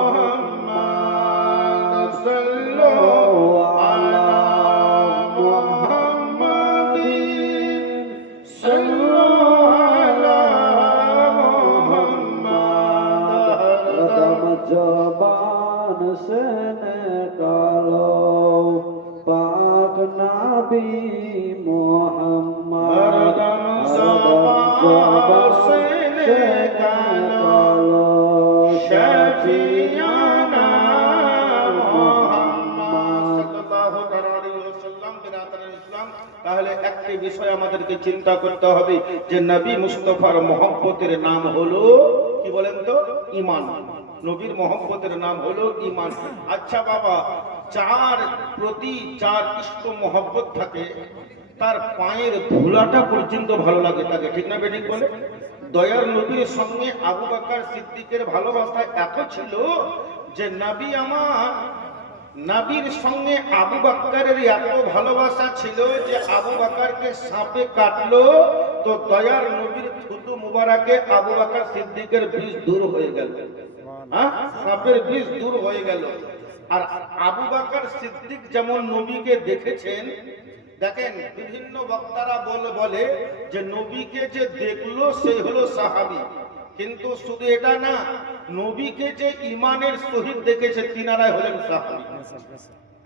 মুহাম্মাদ সাল্লু আলা মুহাম্মাদিন সাল্লু আলা মুহাম্মাদ। कदम जबान से निकालो पाक नबी मोहम्मद, हरदम ज़बान से निकालो शफियाना मुहम्मद সাল্লাল্লাহু আলাইহি ওয়াসাল্লাম। বিরাদারান ইসলাম, তাহলে একটি বিষয় আমাদেরকে চিন্তা করতে হবে যে নবী মুস্তাফার মহব্বতের নাম হলো কি বলেন তো? ঈমান। নবীর মহব্বতের নাম হলো ঈমান। আচ্ছা বাবা, যার প্রতি যার ইশক মহব্বত থাকে তার পায়ের ধুলাটা পর্যন্ত ভালো লাগে তাকে, ঠিক না বেঠিক বলে? দয়ার নবীর সঙ্গে আবু বকর সিদ্দিকের ভালোবাসা এত ছিল যে নবীর সঙ্গে আবু বকরের এত ভালোবাসা ছিল যে আবু বকরকে সাপে কাটলো তো দয়ার নবীর থুতু মুবারকে আবু বকর সিদ্দিকের বিষ দূর হয়ে গেল। হ্যাঁ, সাপের বিষ দূর হয়ে গেল। আর আবু বকর সিদ্দিক যেমন নবীকে দেখেছেন, দেখেন বিভিন্ন বক্তারা বলে যে নবীকে যে দেখলো সে হলো সাহাবী, কিন্তু শুধু এটা না, নবীকে যে ঈমানের সহিত দেখেছে তিনারাই হলেন সাহাবী।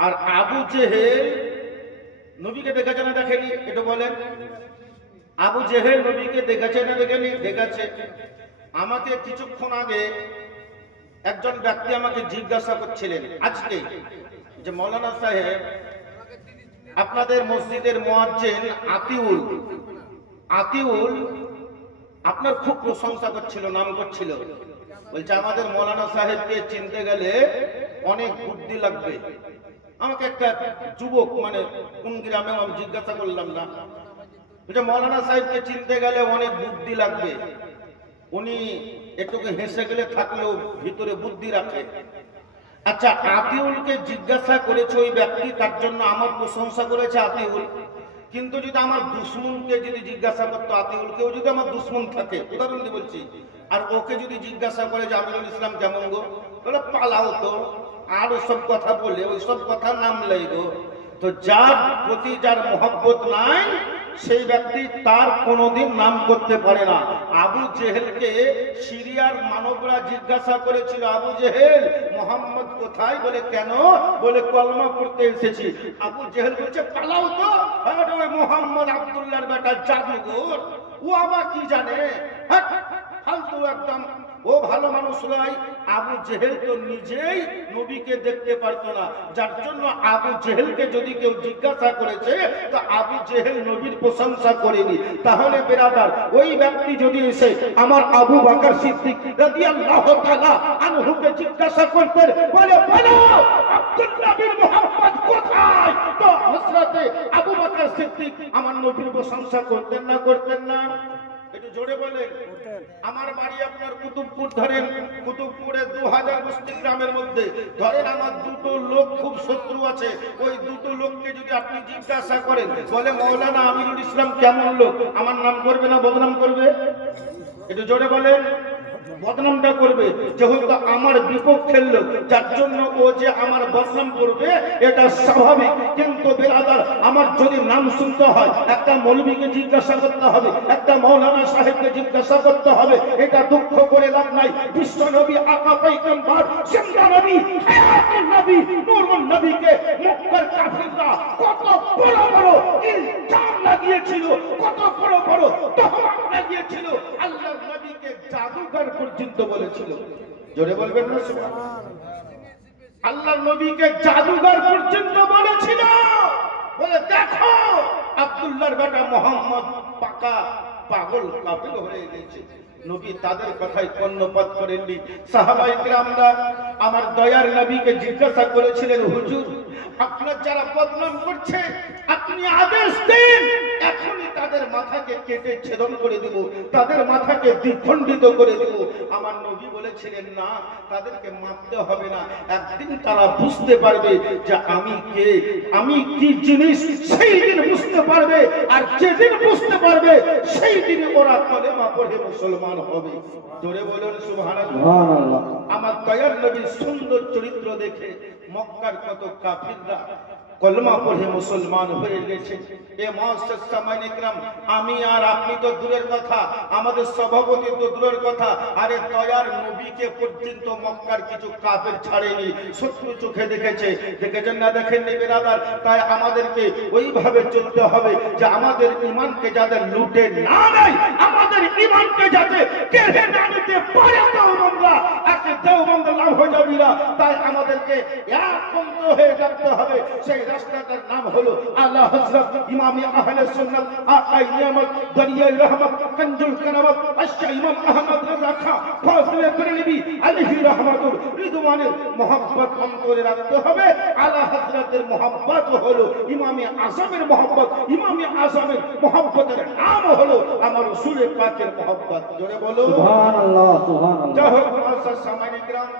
আর আবু জেহেল নবীকে দেখেছে না দেখেনি? এটা বলেন। আবু জেহেল নবীকে দেখেছে না দেখেনি? দেখেছে। আমাকে কিছুক্ষণ আগে একজন ব্যক্তি আমাকে জিজ্ঞাসা করছিলেন আজকে যে মৌলানা সাহেব, আপনাদের মসজিদের মুয়াজ্জিন আতিউল আপনার খুব প্রশংসা করছিল, নাম করছিল, বলছে আমাদের মৌলানা সাহেবকে চিনতে গেলে অনেক বুদ্ধি লাগবে। আমাকে একটা যুবক, মানে কোন গ্রামে আমি জিজ্ঞাসা করলাম না, বলছে মৌলানা সাহেবকে চিনতে গেলে অনেক বুদ্ধি লাগবে, উনি একটু হেসে গেলে থাকলেও ভিতরে বুদ্ধি রাখে। আচ্ছা, আতিউলকে জিজ্ঞাসা করেছে ওই ব্যক্তি, তার জন্য আমার প্রশংসা করেছে আতিউল। কিন্তু যদি আমার দুশ্মনকে যদি জিজ্ঞাসা করতো, আতিউলকেও যদি আমার দুশ্মন থাকে, উদাহরণ দিয়ে বলছি, আর ওকে যদি জিজ্ঞাসা করে যে আমিরুল ইসলাম কেমন গো, বলে পালাও তো, আর ওসব কথা বলে ওইসব কথা নাম লাই গো। তো যার প্রতি যার মহব্বত নাই সেই ব্যক্তি তার কোনোদিন নাম করতে পারে না। আবু জেহেলকে সিরিয়ার মানবরা জিজ্ঞাসা করেছিল, আবু জেহেল মোহাম্মদ কোথায়? বলে কেন? বলে কলমা পড়তে এসেছি। আবু জেহেল বলছে পালাও তো, ওই মোহাম্মদ আব্দুল্লাহর বেটা জাদুঘর, ও আবার কি জানে, ফালতু একদম, ও ভালো মানুষ নয়। আবু জেহেল তো নিজেই নবীকে দেখতে পারতো না, যার জন্য আবু জেহেলকে যদি কেউ জিজ্ঞাসা করেছে তো আবু জেহেল নবীর প্রশংসা করেনি। তাহলে বেরাদার, ওই ব্যক্তি যদি এসে আমার আবু বকর সিদ্দিক রাদিয়াল্লাহু তাআলা আনহুকে জিজ্ঞাসা করতেন, বলে বলো আব্দুল্লাহ বিন মুহাম্মদ কোথায়, তো হযরতে আবু বকর সিদ্দিক আমার নবীর প্রশংসা করতেন না? করতেন না? একটু জোরে বলেন। আমার বাড়ি আপনার কুতুবপুর, ধরেন কুতুবপুরে 2000 বস্তি গ্রামের মধ্যে ধরেন আমার দুটো লোক খুব শত্রু আছে, ওই দুটো লোককে যদি আপনি জিজ্ঞাসা করেন, বলে মৌলানা আমিরুল ইসলাম কেমন লোক, আমার নাম করবে না বদনাম করবে? একটু জোরে বলেন। বদনামটা করবে, যেহেতু আমার বিপক্ষের লোক, যার জন্য ও যে আমার বদনাম করবে এটা স্বাভাবিক। কিন্তু বেরাদার, আমার যদি নাম শুনতে হয়, একটা মৌলবীকে জিজ্ঞাসা করতে হবে, একটা মৌলানা সাহেবকে জিজ্ঞাসা করতে হবে, এটা দুঃখ করে লাভ নাই। বিশ্ব নবী আকা পয়গম্বর জিন্দা নবী হায়াতুন নবী নূরুন নবীকে মক্কার কাফিররা কত বড় বড় ইলজাম লাগিয়েছিল, কত বড় বড় তহমত লাগিয়েছিল, আল্লাহর নবীকে জাদুকর পর্যন্ত বলেছিল। জোরে বলবেন না সুবহানাল্লাহ? আল্লাহর নবীকে জাদুকর পর্যন্ত বলেছিল, বলে দেখো আব্দুল্লাহর বেটা মোহাম্মদ পাকা পাগল কাফির হয়ে গেছে। নবী তাদের কথাই কর্ণপাত করেননি। সাহাবায়ে কিরামরা আমার দয়ার নবীকে জিজ্ঞাসা করেছিলেন, হুজুর আপনার যারা বদনাম করছে আপনি আদেশ দিন, এখনই তাদের মাথাকে কেটে ছেদন করে দেব, তাদের মাথাকে দ্বিখণ্ডিত করে দেব। আমার নবী বলেছিলেন না, তাদেরকে মারতে হবে না, একদিন তারা বুঝতে পারবে যে আমি কে, আমি কি জিনিস, সেই দিন বুঝতে পারবে। আর যেদিন বুঝতে পারবে সেই দিন ওরা কলেমা পড়ে মুসলমান হবে। জোরে বলুন সুবহানাল্লাহ। আমার দয়ার নবীর সুন্দর চরিত্র দেখে মক্কার কত কাফিররা কলমা পড়ে মুসলমান হয়ে গেছে। এ মুআসসাস সামাইনে কিরাম, আমি আর আপনি তো দূরের কথা, আমাদের সভাপতি তো দূরের কথা, আরে দয়ার নবীকে পর্যন্ত মক্কার কিছু কাফের ছাড়েনি, শত্রু চোখে দেখেছে। দেখেছেন না? দেখেননি বেরাদার? তাই আমাদেরকে ওইভাবে চলতে হবে যে আমাদের ঈমানকে যাদের লুটে না নেয়, আমাদের ঈমানকে যাতে কেড়ে না নিতে পারে দেওবন্দরা, আজকে দেওবন্দ লাভ হয়ে যাবে না। তাই আমাদেরকে একবন্ধ হয়ে থাকতে হবে। সেই রাস্তাটার নাম হলো আলা হযরত ইমাম আহলে সুন্নাত আকাই নিয়ামত দরিয়ায়ে রহমত কনজুল কারামত আশা ইমাম আহমদ রাজা খান ফজলে বরেলভী আলাইহি রহমাতুর রিদওয়ানের মহব্বত অন্তরে রাখতে হবে। আলা হযরতের মহব্বত হলো ইমামে আযমের মহব্বত, ইমামে আযমের মহব্বতের নাম হলো আমার রাসূল পাকের মহব্বত। জোরে বলো সুবহানাল্লাহ, সুবহানাল্লাহ। যাই হোক মুআসসাস সামাইনে কিরাম,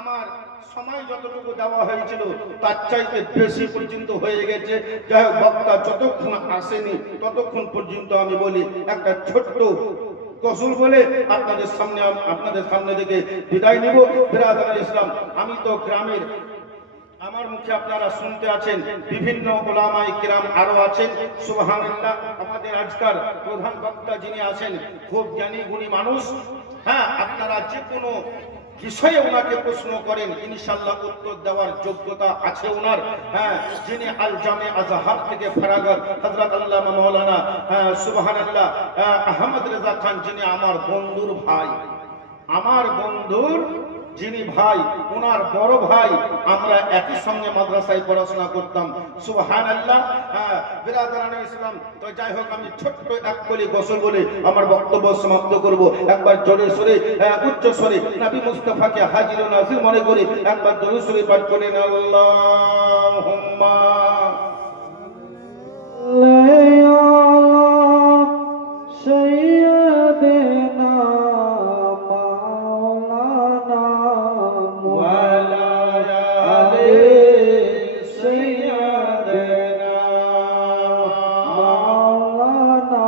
আমার সময় যতটুকু দেওয়া হয়েছিল তার চাইতে বেশি পর্যন্ত হয়ে গেছে। যাই হোক, বক্তা যতক্ষণ আসেনি ততক্ষণ পর্যন্ত আমি বলি একটা ছোট্ট কসুর বলে আপনাদের সামনে থেকে বিদায় নিব। বিরাদরানে ইসলাম, আমি তো গ্রামের, আমার মুখে আপনারা শুনতে আছেন, বিভিন্ন উলামায়ে কিরাম আরো আছেন। সুবহানাল্লাহ। আমাদের আজকাল প্রধান বক্তা যিনি আছেন খুব জ্ঞানী গুণী মানুষ। হ্যাঁ, আপনারা যে কোনো বিষয়ে ওনাকে প্রশ্ন করেন, ইনশাআল্লাহ উত্তর দেওয়ার যোগ্যতা আছে ওনার। হ্যাঁ, যিনি আল জামে আজহার থেকে ফারাগত হযরত আল্লামা মাওলানা সুবহানাল্লাহ আহমদ রেজা খান, যিনি আমার বন্ধুর ভাই, আমার বন্ধুর যিনি ভাই ওনার বড় ভাই, আমরা একই সঙ্গে মাদ্রাসায় পড়াশোনা করতাম। সুবহানাল্লাহ। বিরাদরানে ইসলাম। তো যাই হোক, আমি ছোট্ট এক কলি গোসল বলে আমার বক্তব্য সমাপ্ত করব। একবার জোরে সোরে উচ্চ স্বরে নবী মুস্তাফাকে হাজির ও নাজির মনে করে একবার দরুদ শরীফ পাঠ করেন। আল্লাহুম্মা سيدنا مولانا وعلى آل سيدنا مولانا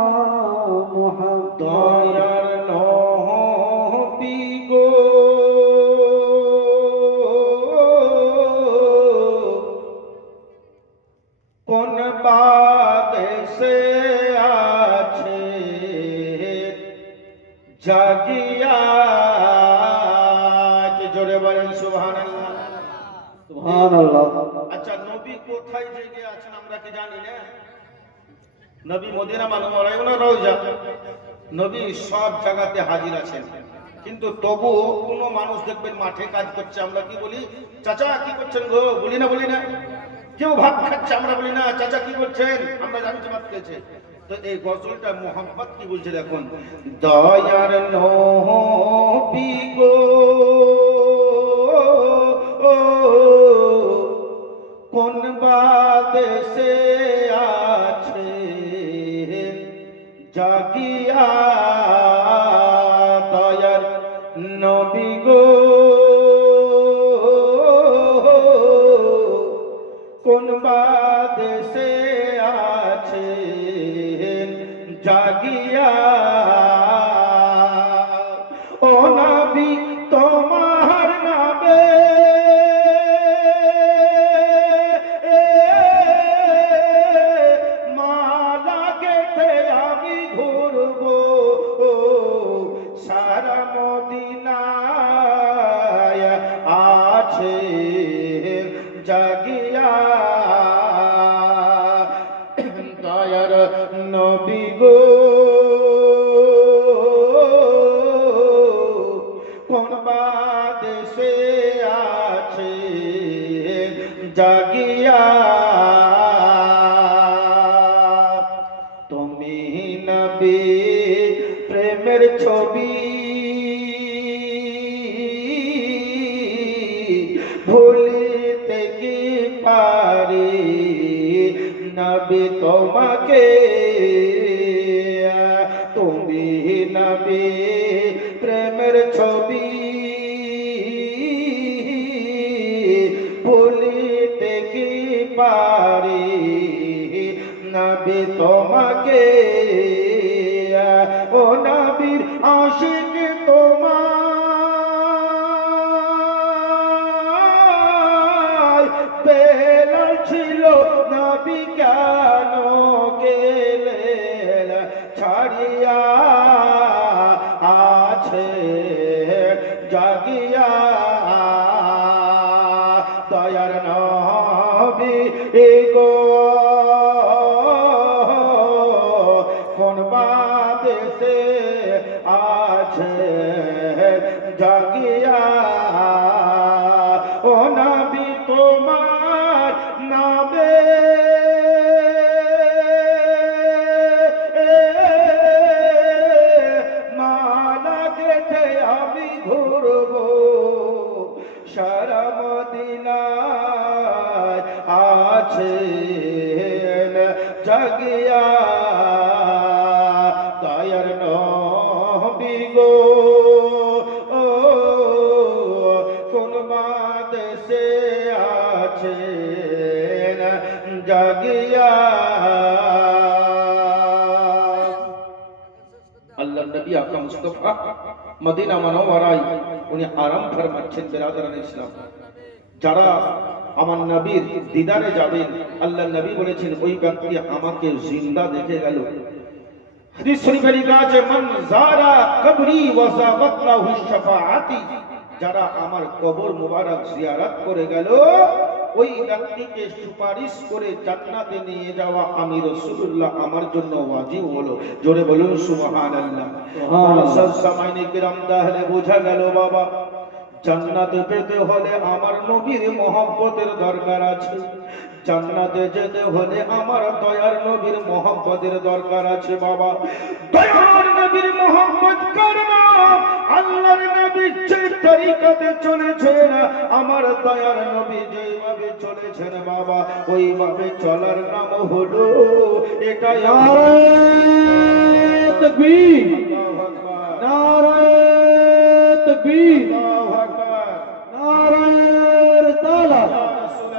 محمد দয়ার নবী গো, কোন বাদেশে আছে জাগিয়া, জোরে বলেন সুবহানাল্লাহ। সুবহানাল্লাহ। আচ্ছা, নবী কোথায় জেগে আছেন আমরা কি জানি না? নবী মদিনা মুনাওয়ারায় ওনার রওজা, নবী সব জায়গাতে হাজির আছেন। কিন্তু তবুও কোনো মানুষ দেখবেন মাঠে কাজ করছে, আমরা কি বলি? চাচা কি করছেন গো? বলি না। কেউ ভাত খাচ্ছে, আমরা বলি না চাচা কি করছেন? আমরা জানছি ভাত খেয়েছে। তো এই গজলটা মোহাম্মদ কি বলছে দেখুন। দয়ার নবী গো, কোন বাদেশে আছে জাগিয়া, দয়ার নবী গো, কোন বাদেশে আছে জাগিয়া, ও নবী তোমার নামে মালা গেঁথে আমি ঘুরবো সারা মদিনায় আছে জাগিয়া, দয়ার নবী গো, কোন বাদেশে আছে জাগিয়া, তুমি নবী প্রেমের ছবি ভুলিতে কি পারি, নবী তোমাকে, তুমি নবী প্রেমের ছবি ভুলিতে কি পারি, নবী তোমাকে, ও নবীর আশিক তোমার বেলাল ছিল, নবী কেন গেলেন ছাড়িয়া, আছে জাগিয়া, দয়ার নবী গো, কোন বাদেশে আছে জাগিয়া, ও নবী তোমার নামে মালা গেঁথে আমি ঘুরবো সারা মদিনায় আছে জাগিয়া, দয়ার নবী গো, কোন বাদেশে আছে জাগিয়া। আল্লাহ নবী আকরাম মুস্তাফা মদিনা মুনাওয়ারায় উনি আরাম ফরমাচ্ছেন। বিরাদরান ইসলাম, যারা আমার নবীর দিদারে যাবেন, আল্লাহ নবী বলেছেন ওই ব্যক্তি আমাকে জিন্দা দেখে গেল। হাদিস শরীফে লেখা আছে, মান যারা কবরি ওয়া যাবাত লাহু শাফাআতি, যারা আমার কবর মুবারক জিয়ারত করে গেল, ওই ব্যক্তিকে সুপারিশ করে জান্নাতে নিয়ে যাওয়া আমি রাসূলুল্লাহ আমার জন্য ওয়াজিব হলো। জোরে বলুন সুবহানাল্লাহ। সুবহানাল্লাহ। সামাইনে কিরাম, তাহলে বোঝা গেল বাবা, জান্নাতে পেতে হলে আমার নবীর মহব্বতের দরকার আছে। জান্নাতে যেতে হলে আমার দয়ার নবীর মহব্বতের দরকার আছে বাবা। দয়ার নবীর মহব্বত করব, আল্লাহর নবী যে তরিকাতে চলেছেন, আমার দয়ার নবী যেভাবে চলেছেন বাবা, ওইভাবে চলার নাম হলো এটাই নারায়ে তাকবীর, নারায়ে তাকবীর, নারায়ে রিসালাত,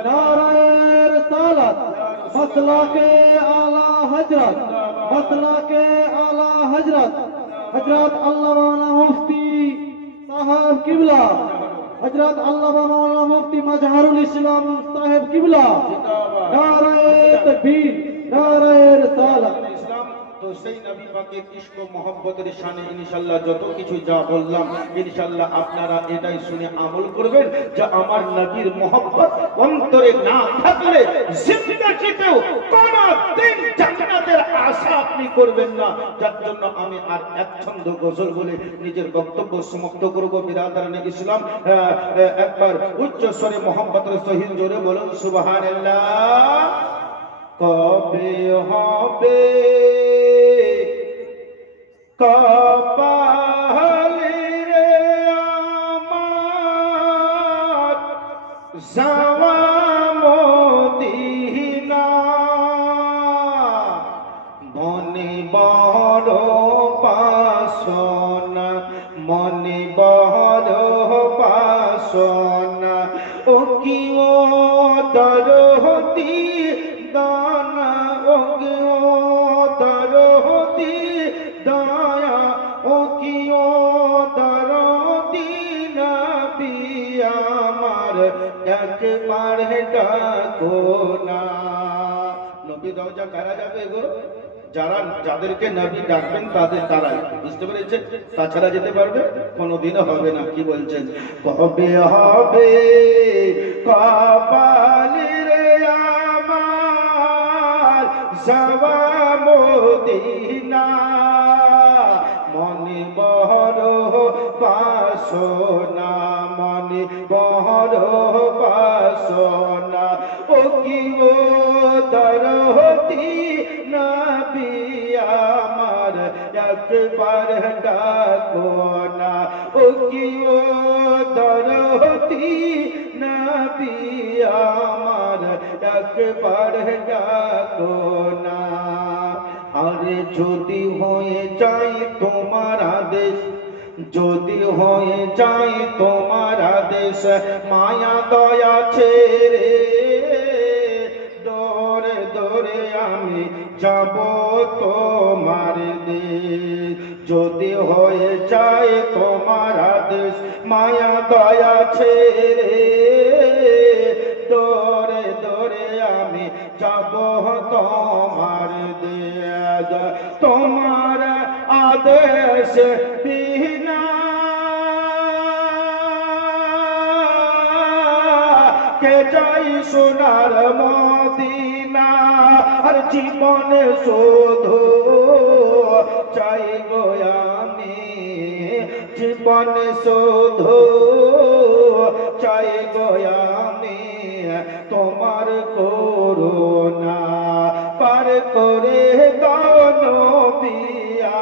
নারায়ে রিসালাত, মাসলাকে আলা হযরত, মাসলাকে আলা হযরত, হযরত আল্লামা মুফতি সাহেব কিবলা, হযরত আল্লামা মাওলানা মুফতি মাজহারুল ইসলাম সাহেব কিবলা। নারায়ে তাকবীর, নারায়ে রিসালাত। ইসলাম তো সেই নবী পাকের ইশক ও মহব্বতের শানে ইনশাআল্লাহ যত কিছু যা বললাম, ইনশাআল্লাহ আপনারা এটাই শুনে আমল করবেন যে আমার নবীর মহব্বত অন্তরে না থাকলে জিন্দেগিতেও কোনদিন জান্নাতের আশা আপনি করবেন না। যার জন্য আমি আর এক ছন্দ গজল বলে নিজের বক্তব্য সমাপ্ত করব। বিরাদরানে ইসলাম, একবার উচ্চ স্বরে মহব্বতের সহিত জোরে বলুন সুবহানাল্লাহ। কবে হবে কপালে রে আমার যাওয়া মদিনা, মনে বড় বাসনা, মনে বড় বাসনা, ও কি ও দরদি দানা, ও কি ও দরদি দয়া, ও কি ও দরদি নবী আমার একবার ডাকো না। নবী রওজা কারা যাবে গো? যারা যাদেরকে নবী ডাকবেন তারাই, বুঝতে পেরেছেন? তাছাড়া যেতে পারবে কোনোদিনও হবে না। কি বলছেন? কবে হবে কপালে রে আমার যাওয়া মদিনা, মনে বড় বাসনা, মনে বড় বাসনা, ও কি ও দরদি নবী আমার একবার ডাকো না, ও কি ও দরদি নবী আমার একবার ডাকো না। আরে যদি হয়ে যায় তোমার আদেশ, যদি হয়ে যায় তোমার আদেশ, মায়া দয়া ছেড়ে দৌড়ে দৌড়ে আমি যাব তোমার দেশ। যদি হয়ে যায় তোমার আদেশ, মায়া দয়া ছেড়ে দৌড়ে দৌড়ে আমি যাব তোমার দেশ। তোমার আদেশ বিনা কে যাই সোনার মদিনা, আর জীবনে শুধু চাই গো আমি, জীবনে শুধু চাই গো আমি তোমার করুণা, পার করে দাও নবী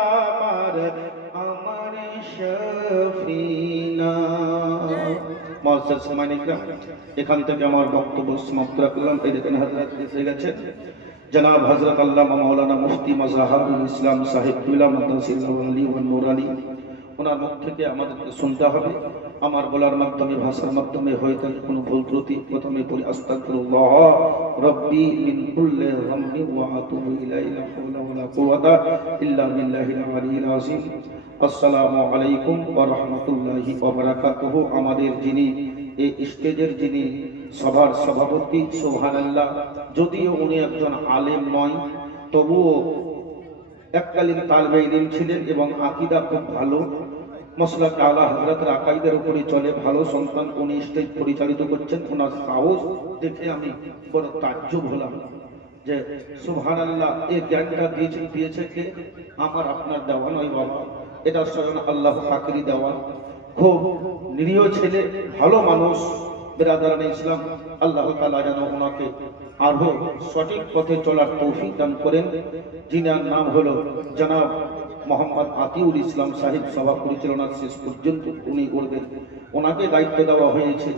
আমার, আমার শফিনা। মুআজ্জাজ সামানিকরাম, এখান থেকে আমার বক্তব্য সমাপ্ত রাখলাম। এই দেখেন হযরত এসে গেছেন, জনাব হযরত আল্লামা মাওলানা মুফতি মাজহারুল ইসলাম সাহেব কিবলা মাদ্রাসাতুল আলী ওয়া নূর আলী। ওনার মুখ থেকে আমাদেরকে শুনতে হবে। আমার বলার মাধ্যমে, ভাষার মাধ্যমে হয়ে থাকে কোনো ভুল ত্রুটি, প্রথমে বলি আস্তাগফিরুল্লাহ রাব্বি মিন কুল্লি যামবি ওয়া আতুবু ইলাইহি, লা হাওলা ওয়া লা কুওয়াতা ইল্লা বিল্লাহিল আলিয়্যিল আযীম। আসসালামু আলাইকুম ওয়া রাহমাতুল্লাহি ওয়া বারাকাতুহু। আমাদের যিনি এই স্টেজের যিনি সভার সভাপতি, সুবহানাল্লাহ, যদিও উনি একজন আলেম নয়, তবুও এককালীন তালবে ইলম ছিলেন এবং আকীদা খুব ভালো, মাসলাক আলা হযরতের আকাইদের উপরে চলে, ভালো সন্তান। উনি স্টেজ পরিচালিত করছেন। ওনার সাহস দেখে আমি বড় তাজ্জুব হলাম যে সুবহানাল্লাহ, এই জ্ঞানটা দিয়েছে কে? আমার আপনার দেওয়া নয় বাবা, এটা স্বয়ং আল্লাহ পাকেরই দেওয়া। খুব নিরীহ ছেলে, ভালো মানুষ। বেরাদারানে ইসলাম, আল্লাহ তাআলা যেন ওনাকে আরো সঠিক পথে চলার তৌফিক দান করেন। যিনার নাম হলো জনাব মোহাম্মদ আতিউল ইসলাম সাহেব, সভা পরিচালনার শেষ পর্যন্ত উনি করবেন, ওনাকে দায়িত্ব দেওয়া হয়েছে।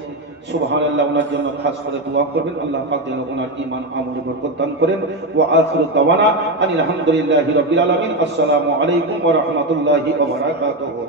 সুবহানাল্লাহ, ওনার জন্য খাস করে দোয়া করবেন। আল্লাহ পাক যেন ওনার ঈমান আমলে বরকত দান করেন। ওয়া আখিরু দাওয়ানা আনিল হামদুলিল্লাহি রাব্বিল আলামিন। আসসালামু আলাইকুম ওয়া রাহমাতুল্লাহি ওয়া বারাকাতুহু।